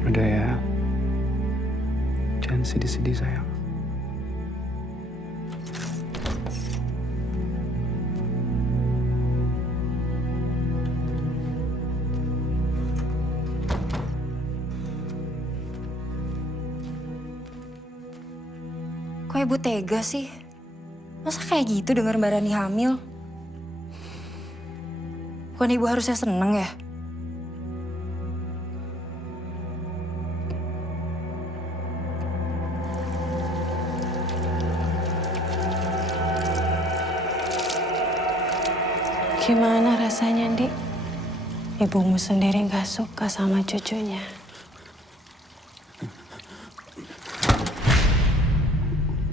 Udah ya, jangan sedih-sedih sayang. Kok ibu tega sih? Masa kayak gitu denger Mbak Rani hamil? Bukan ibu harusnya seneng ya? Gimana rasanya, Dik? Ibumu sendiri gak suka sama cucunya.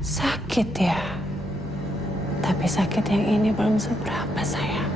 Sakit ya? Tapi sakit yang ini belum seberapa, sayang.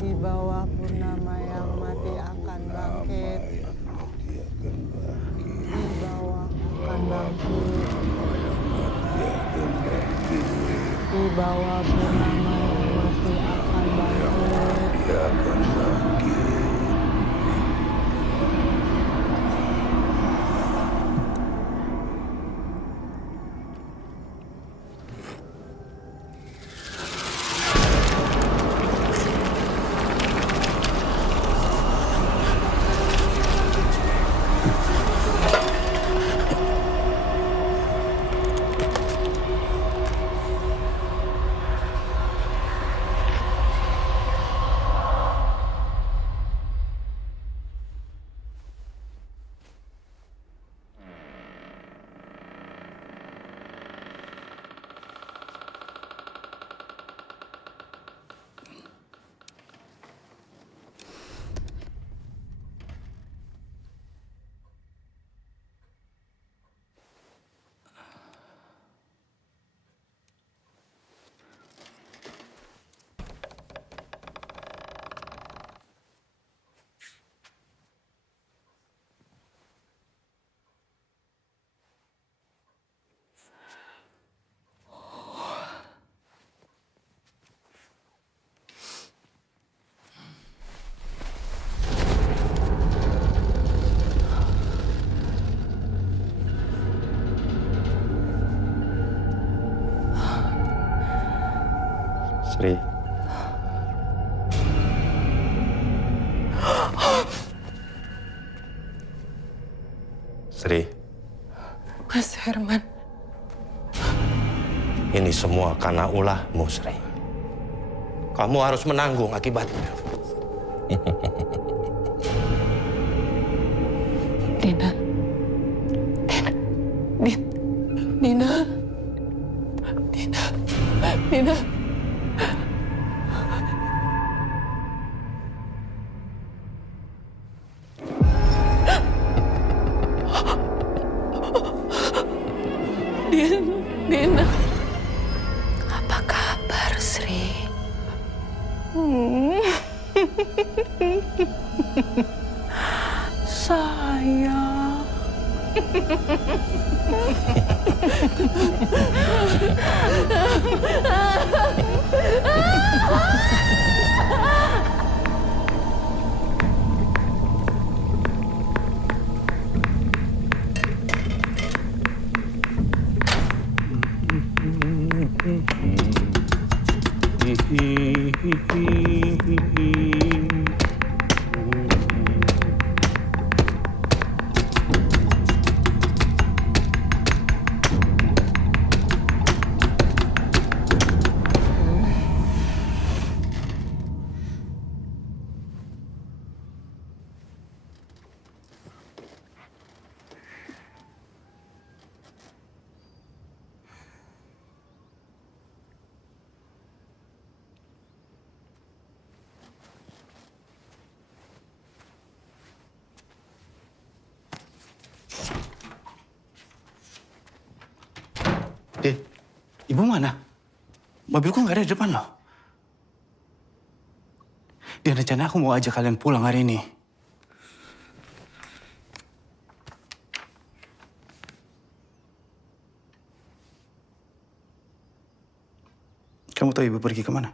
Di bawah purnama yang mati akan bangkit. Di bawah akan bangkit. Di bawah purnama yang mati akan bangkit. Sri. Sri, Mas Herman. ini semua karena ulahmu, Sri. kamu harus menanggung akibatnya. Dina. Dina. Dina. Dina. Dina. Apa kabar, Sri? Sayang. Ibu mana? Mobilku nggak ada di depan loh. Dan rencana aku mau ajak kalian pulang hari ini. Kamu tahu ibu pergi kemana?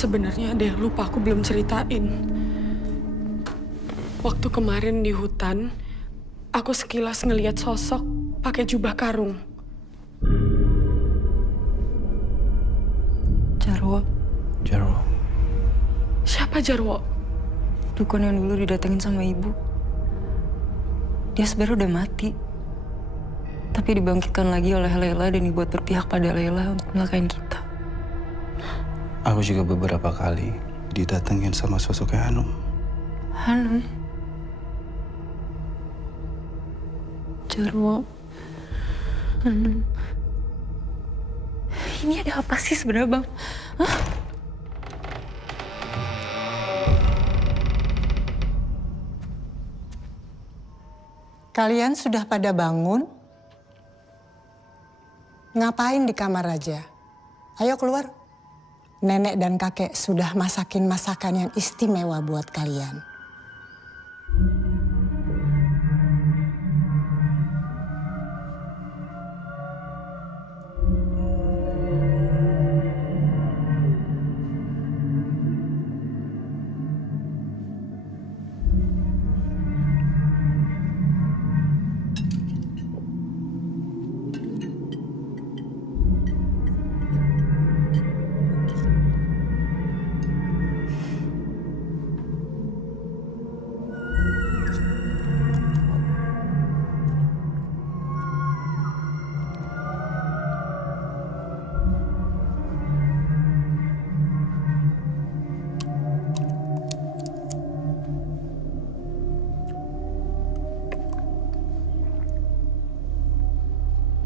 Sebenarnya ada yang lupa aku belum ceritain. Waktu kemarin di hutan, aku sekilas ngelihat sosok pakai jubah karung. Jarwo. Jarwo. Siapa Jarwo? Dukun yang dulu didatengin sama ibu. Dia sebenarnya udah mati. Tapi dibangkitkan lagi oleh Layla dan dibuat berpihak pada Layla untuk melakain kita. Aku juga beberapa kali didatengin sama sosoknya Hanum. Hanum? Jarwo. Hanum. Ini ada apa sih sebenarnya, Bang? Hah? Kalian sudah pada bangun? Ngapain di kamar aja? Ayo keluar. Nenek dan kakek sudah masakin masakan yang istimewa buat kalian.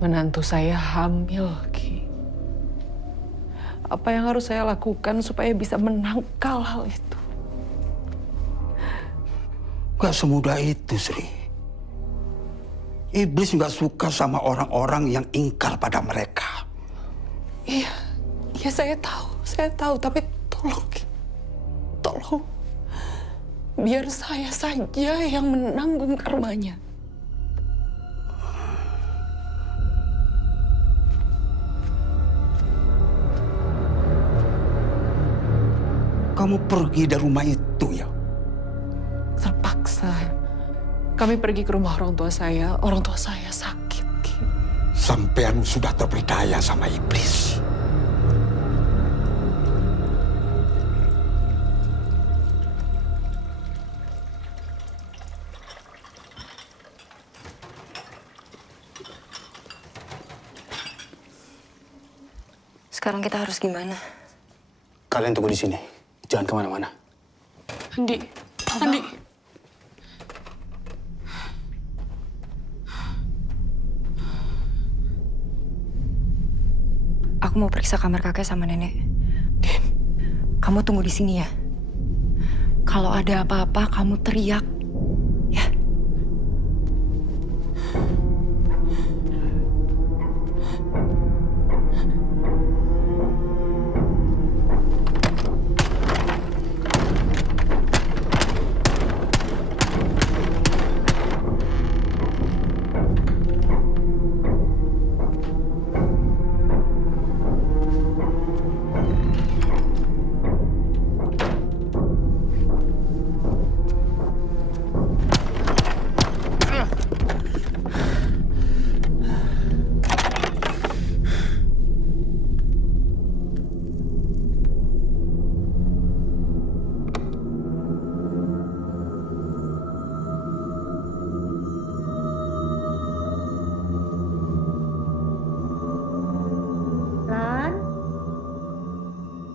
Menantu saya hamil, Ki. Apa yang harus saya lakukan supaya bisa menangkal hal itu? Gak semudah itu, Sri. Iblis nggak suka sama orang-orang yang ingkar pada mereka. Iya, saya tahu. Tapi tolong, Ki. Tolong. Biar saya saja yang menanggung karmanya. Kamu pergi dari rumah itu ya? Terpaksa. Kami pergi ke rumah orang tua saya. Orang tua saya sakit, Ki. Sampean sudah terperdaya sama iblis. Sekarang kita harus gimana? Kalian tunggu di sini. Jangan kemana-mana. Andi, Andi. Aku mau periksa kamar kakek sama nenek. Din, kamu tunggu di sini ya. Kalau ada apa-apa, kamu teriak. Ya.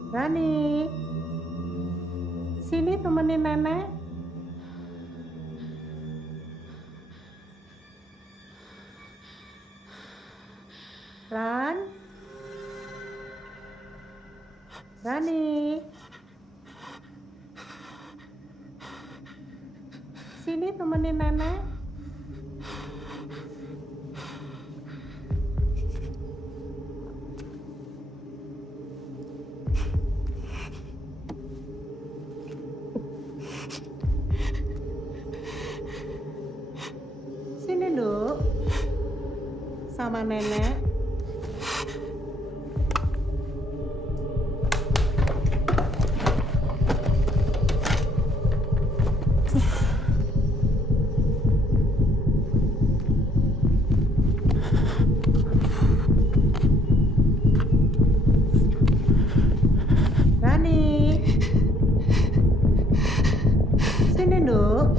Rani, sini temenin nenek. Ran, Rani, sini temenin nenek. Sini Duk, sama nenek. Rani, sini Duk.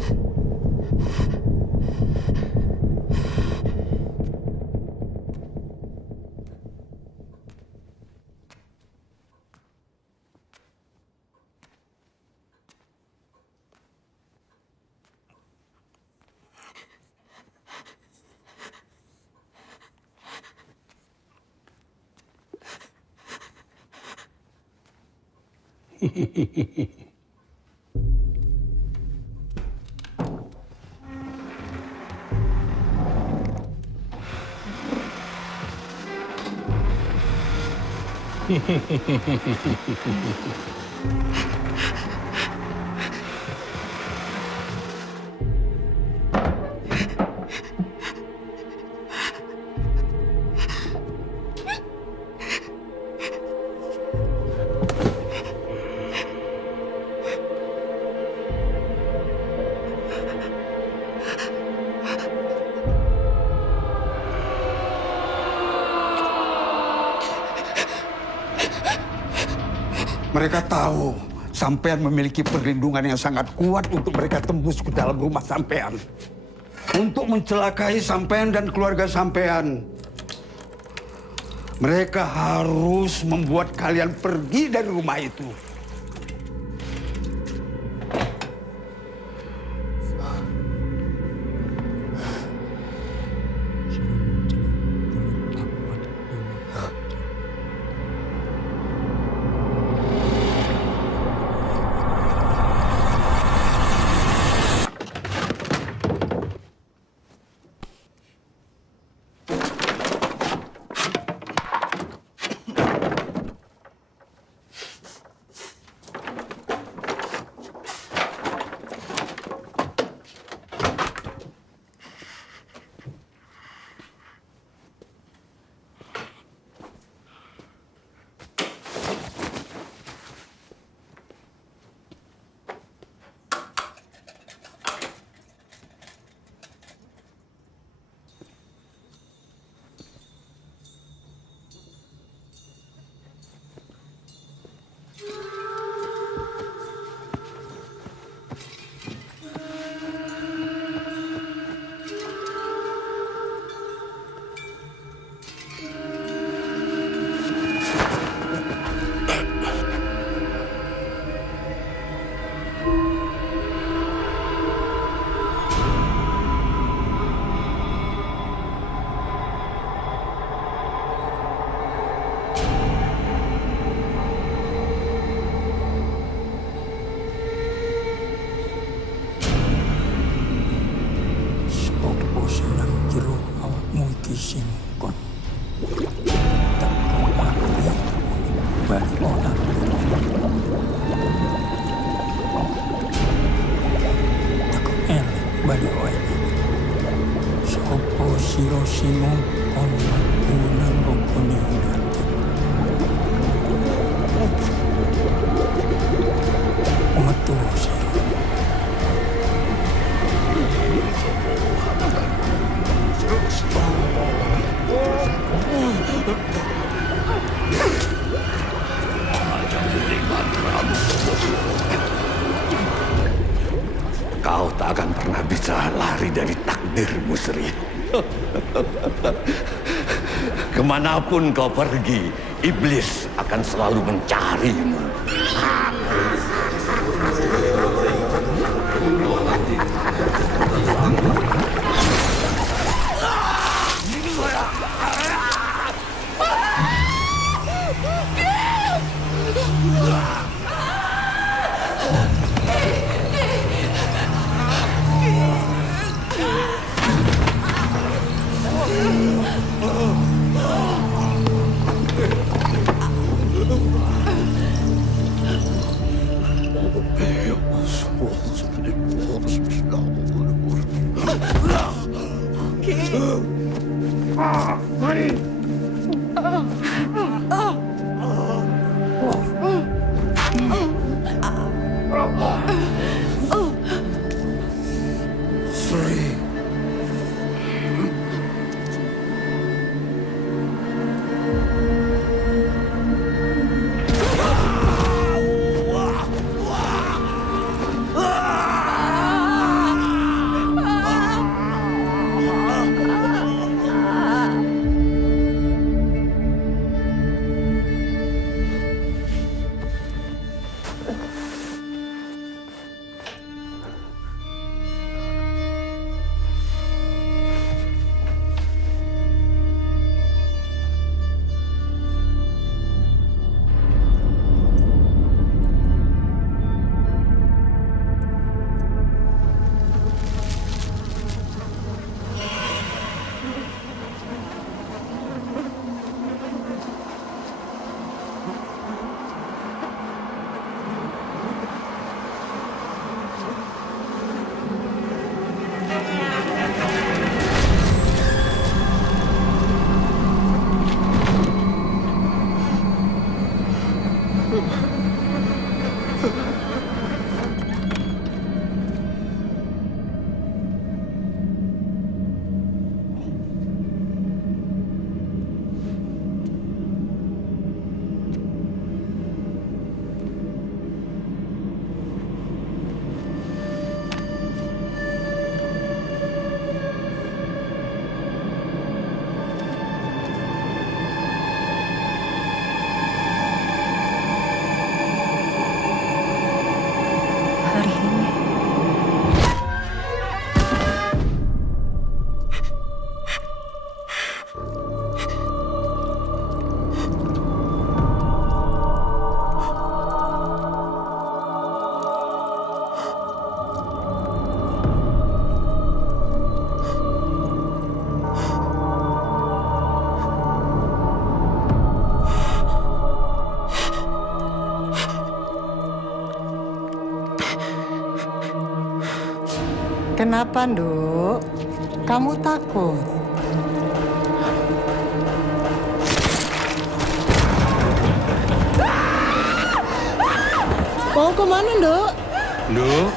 Mereka tahu sampean memiliki perlindungan yang sangat kuat untuk mereka tembus ke dalam rumah sampean. Untuk mencelakai sampean dan keluarga sampean. Mereka harus membuat kalian pergi dari rumah itu. bani orang. Aku elek bani orang. Sopo siro simo ono unang rokoni nanti. Metu siro. Kau tak akan pernah bisa lari dari takdirmu, Sri. Kemanapun kau pergi, iblis akan selalu mencarimu. Kenapa, Nduk? Kamu takut? Mau kemana, Nduk? Nduk.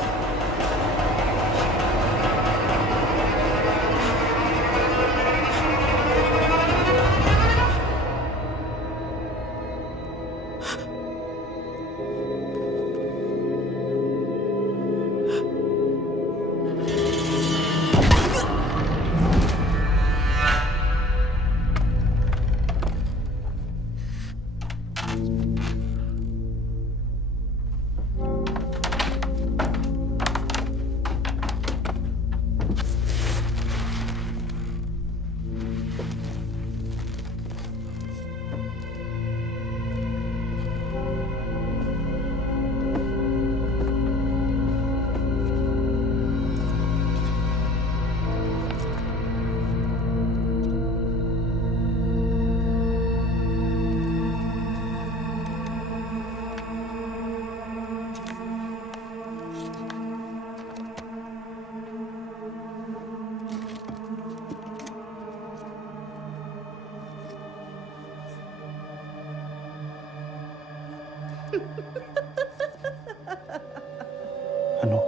Anu.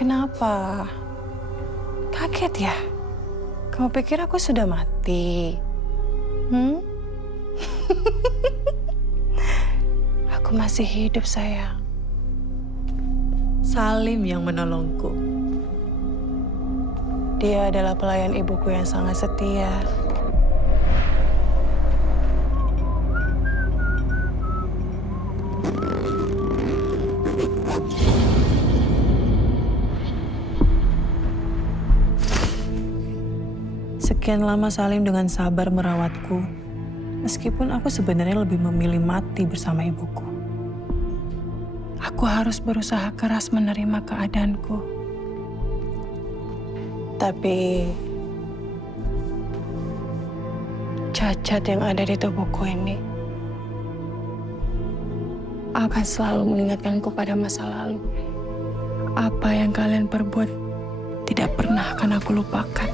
Kenapa? Kaget ya? Kamu pikir aku sudah mati? Aku masih hidup, sayang. Salim yang menolongku. Dia adalah pelayan ibuku yang sangat setia. Sekian lama Salim dengan sabar merawatku, meskipun aku sebenarnya lebih memilih mati bersama ibuku. Aku harus berusaha keras menerima keadaanku. Tapi cacat yang ada di tubuhku ini akan selalu mengingatkanku pada masa lalu. Apa yang kalian perbuat tidak pernah akan aku lupakan.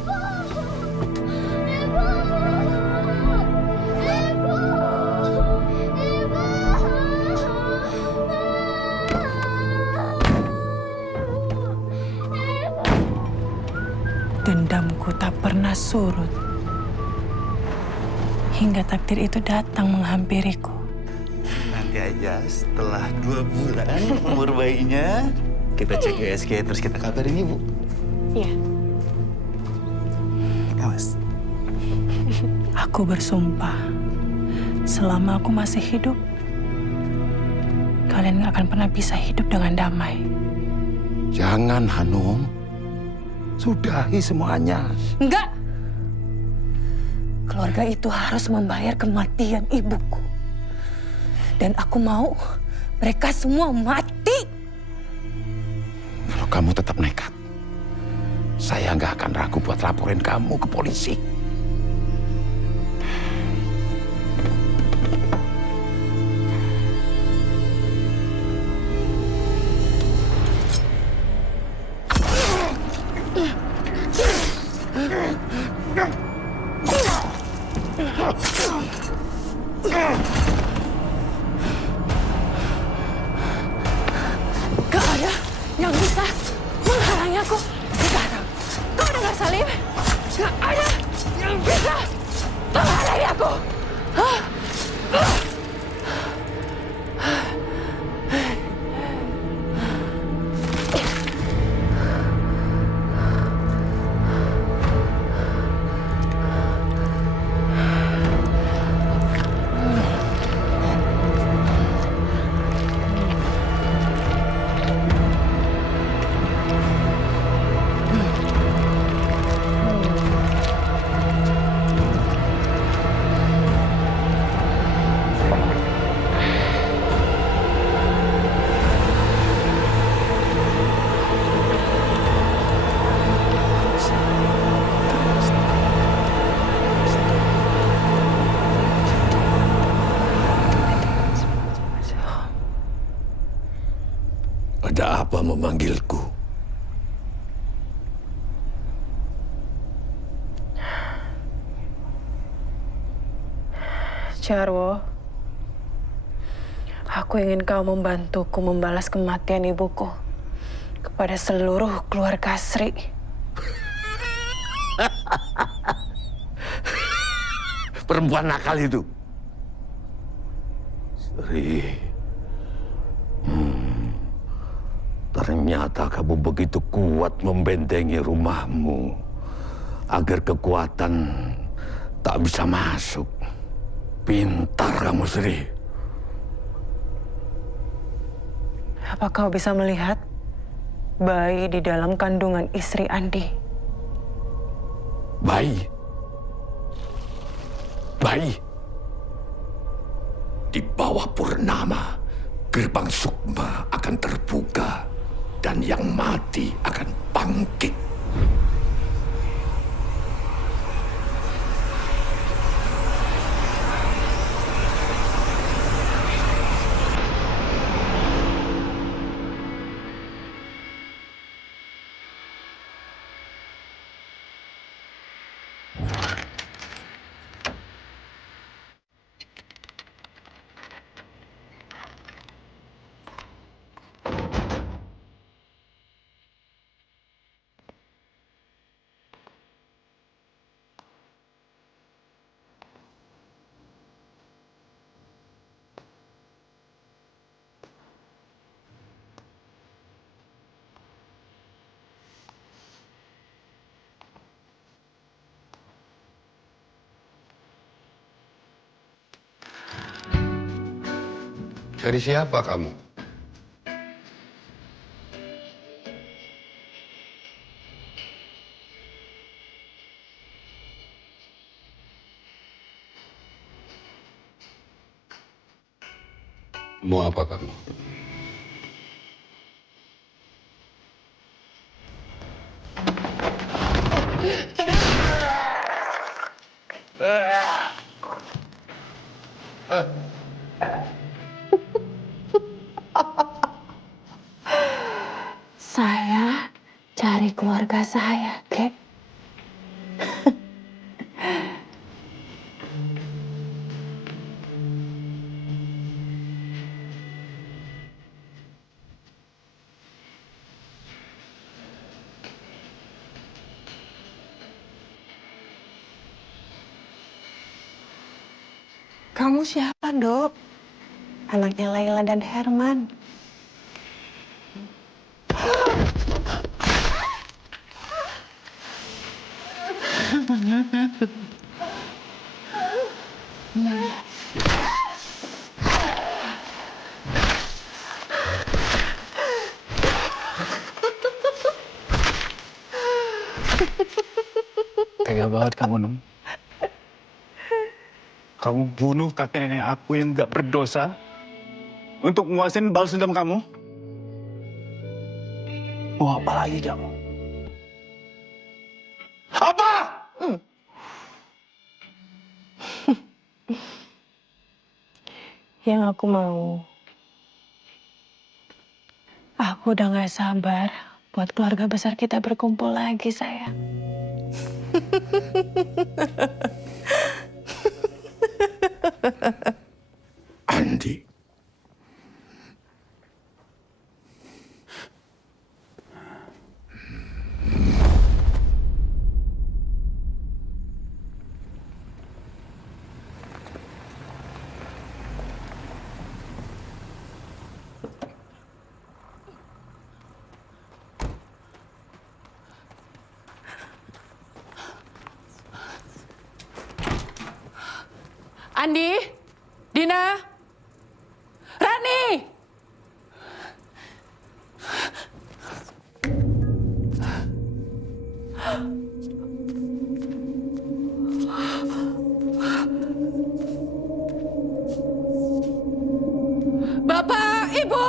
Dendamku tak pernah surut hingga takdir itu datang menghampiriku. Nanti aja setelah 2 bulan umur bayinya, kita cek USG terus kita kabarin ibu. Iya. Awas. Aku bersumpah, selama aku masih hidup, kalian gak akan pernah bisa hidup dengan damai. Jangan, Hanum. Sudahi semuanya. Enggak! Keluarga itu harus membayar kematian ibuku. Dan aku mau mereka semua mati. Kalau kamu tetap nekat, saya nggak akan ragu buat laporin kamu ke polisi. Gak ada yang bisa menghalangi aku sekarang. Kau dengar, Salim? Gak ada yang bisa menghalangi aku. Ada apa memanggilku? Jarwo, aku ingin kau membantuku membalas kematian ibuku kepada seluruh keluarga Sri. Perempuan nakal itu. Sri. Ternyata kamu begitu kuat membentengi rumahmu agar kekuatan tak bisa masuk. Pintar kamu, Sri. Apa kau bisa melihat bayi di dalam kandungan istri Andi? Bayi? Bayi? Di bawah Purnama, gerbang Sukma akan terbuka dan yang mati akan bangkit. Cari siapa kamu? Mau apa kamu? Saya cari keluarga saya, Kek. Kamu siapa, Dok? Anaknya Laila dan Herman. Tega banget kamu, Num. Kamu bunuh kakek nenek aku yang gak berdosa untuk menguasain balas dendam kamu. Mau apa lagi kamu? Apa? Yang aku mau, aku udah gak sabar buat keluarga besar kita berkumpul lagi, sayang. Andi. Andi, Dina, Rani. Bapak, Ibu.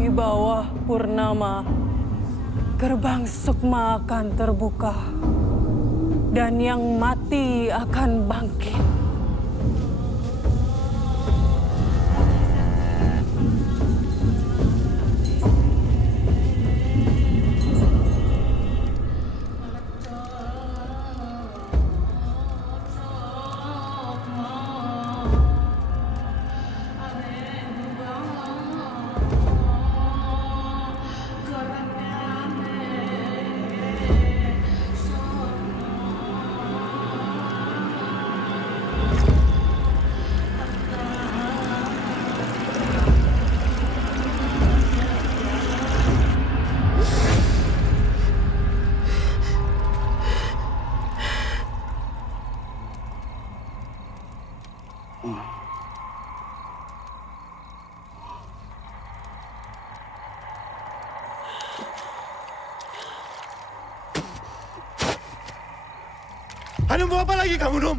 Di bawah purnama, gerbang sukma akan terbuka, dan yang mati akan bangkit. Hanum, mau apa lagi kamu, Num?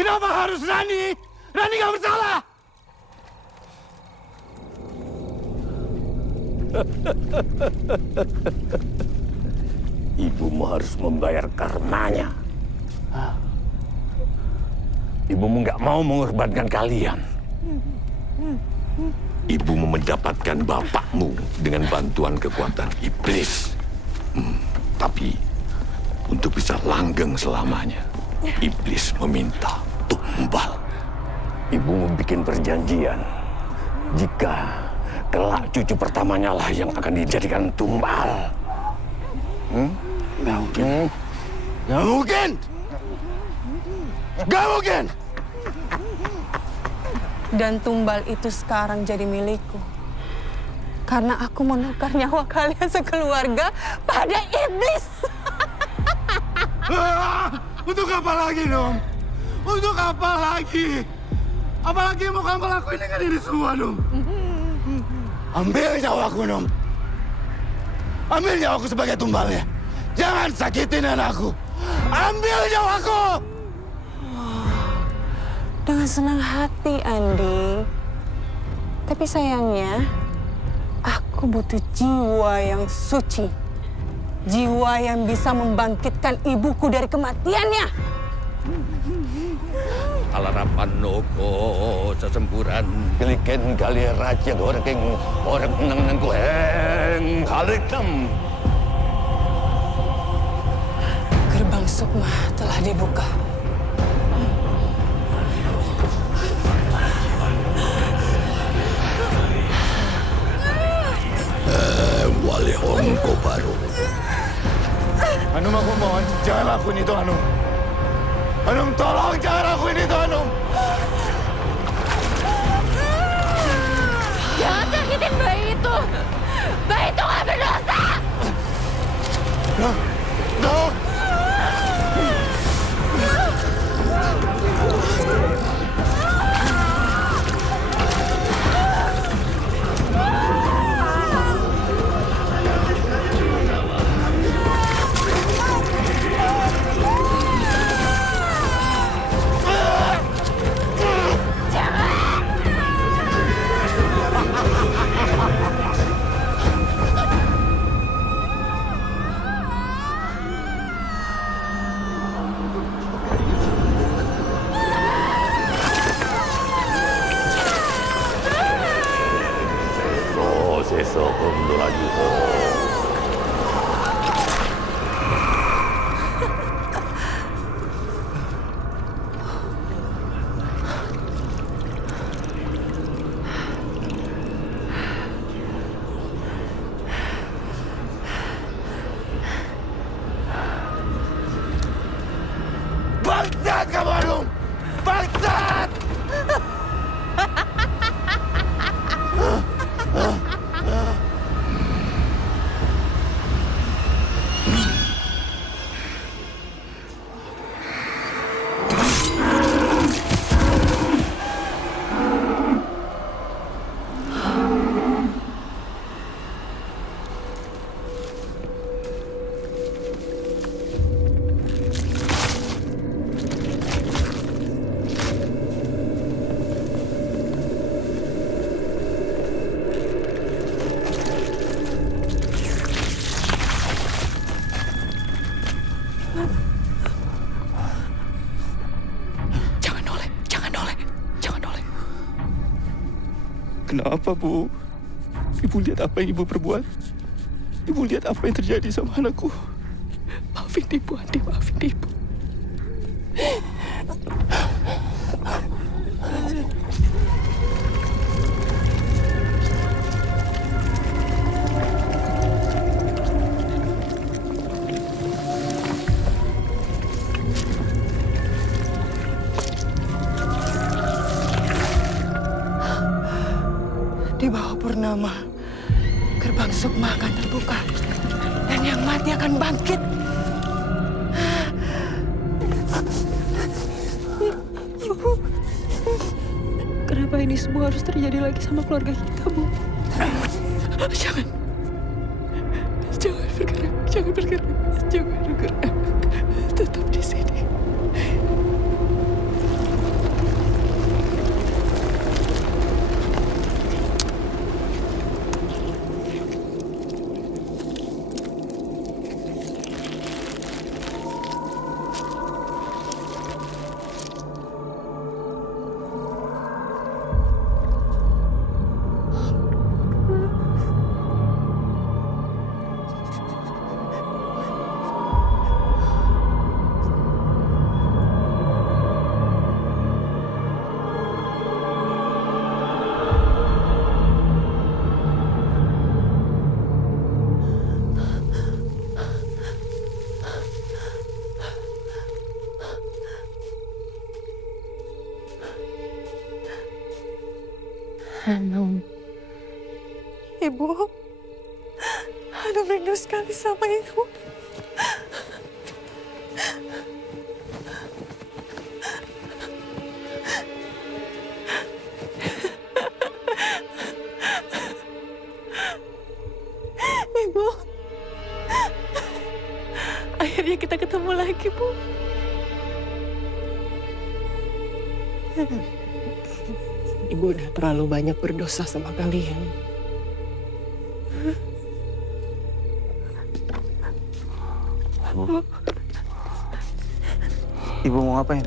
Kenapa harus Rani? Rani gak bersalah! Ibumu harus membayar karmanya. Ibumu nggak mau mengorbankan kalian. ibu mendapatkan bapakmu dengan bantuan kekuatan iblis. Tapi untuk bisa langgeng selamanya, iblis meminta tumbal. Ibu membuat perjanjian. Jika kelak cucu pertamanya lah yang akan dijadikan tumbal. Nggak mungkin. Nggak mungkin. Nggak mungkin. Dan tumbal itu sekarang jadi milikku. Karena aku menukar nyawa kalian sekeluarga pada iblis. Untuk apa lagi, Nom? Untuk apa lagi? Apalagi yang mau kamu lakuin dengan ini semua, Nom? Ambil nyawaku, Nom. Ambil nyawaku sebagai tumbalnya. Jangan sakitin anakku. Ambil nyawaku! Dengan senang hati, Andi. Tapi sayangnya, aku butuh jiwa yang suci. Jiwa yang bisa membangkitkan ibuku dari kematiannya. Alarapan noko sesemburan geliken kali raja orang nang kuheng halikam. Gerbang sukma telah dibuka. Wali Hongko baru. Hanum, aku mohon, jangan lakuin itu, Hanum. Hanum, tolong jangan lakuin itu, Hanum. Jangan sakitin bayi itu. Bayi itu gak berdosa. No. Proseso Kondolajuho. Bangsat kamu, Hanum! Bangsat! Kenapa, Bu? Ibu lihat apa yang Ibu perbuat? Ibu lihat apa yang terjadi sama anakku? Maafin Ibu, Andi, maafin Ibu. Di bawah purnama, gerbang sukma akan terbuka. Dan yang mati akan bangkit. Ibu, kenapa ini semua harus terjadi lagi sama keluarga kita, Bu? Jangan. Jangan bergerak, jangan bergerak, jangan bergerak. Tetap di sini. Ibu, aduh rindu sekali sama ibu. Ibu, akhirnya kita ketemu lagi, Bu. Ibu udah terlalu banyak berdosa sama kalian. Ibu mau ngapain?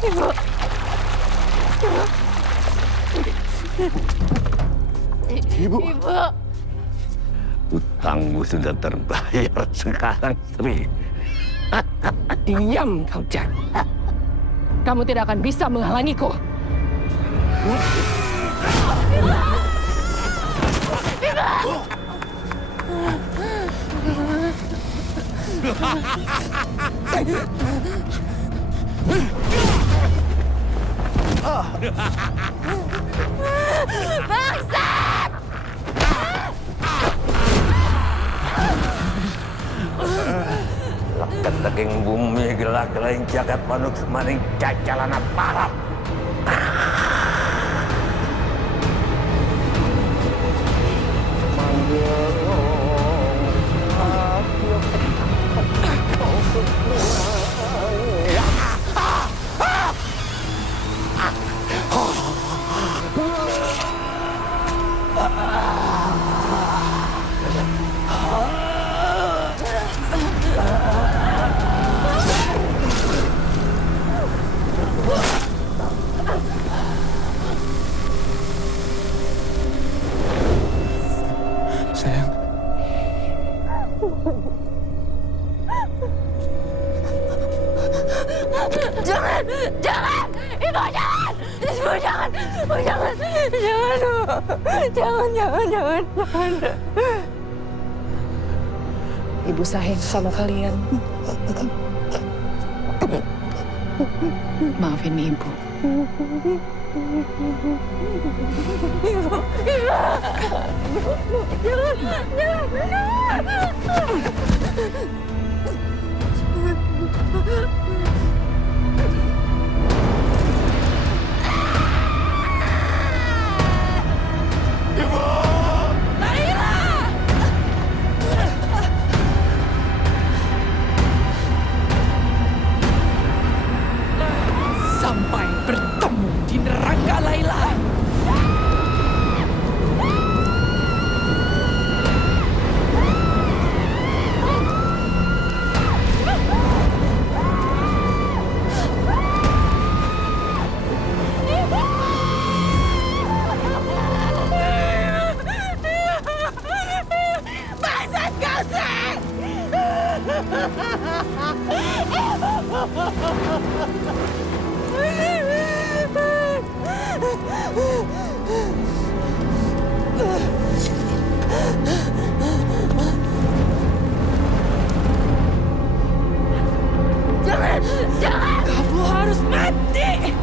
Ibu. Ibu. Ibu. Utangmu sudah terbayar sekarang, Sri. Diam kau, Jan. Kamu tidak akan bisa menghalangiku. Bangsat! Leket daging bumi gelak gelain jagat manuk semaning cacalan parap. Sayang. Jangan! Jangan! Ibu jangan! Ibu jangan! Ibu jangan! Jangan! Jangan! Jangan! Ibu sayang sama kalian. Maafin ibu. Ibu! Sampai bertemu di neraka, Laila. Bangsat kau, Sri! Jangan! Jangan! Kamu harus mati!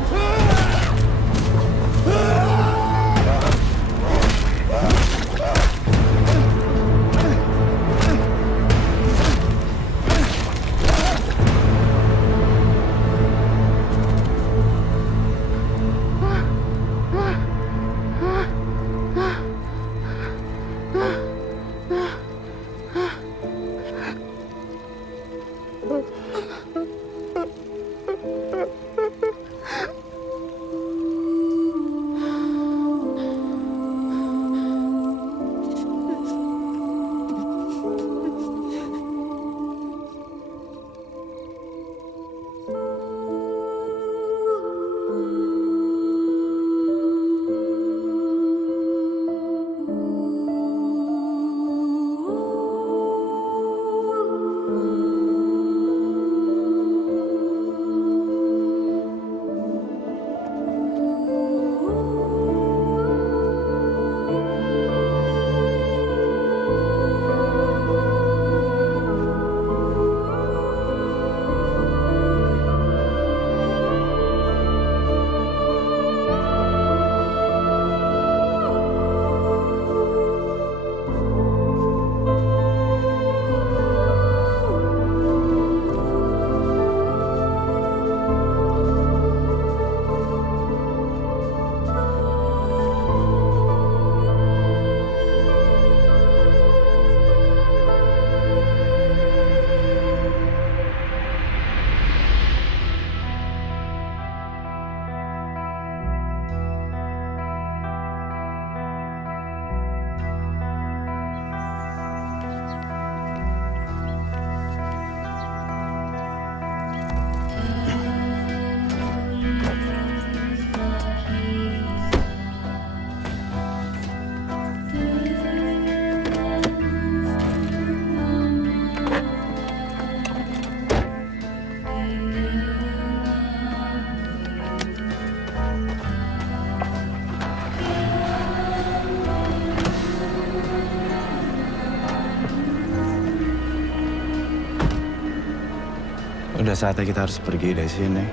Udah saatnya kita harus pergi dari sini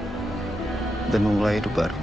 dan memulai hidup baru.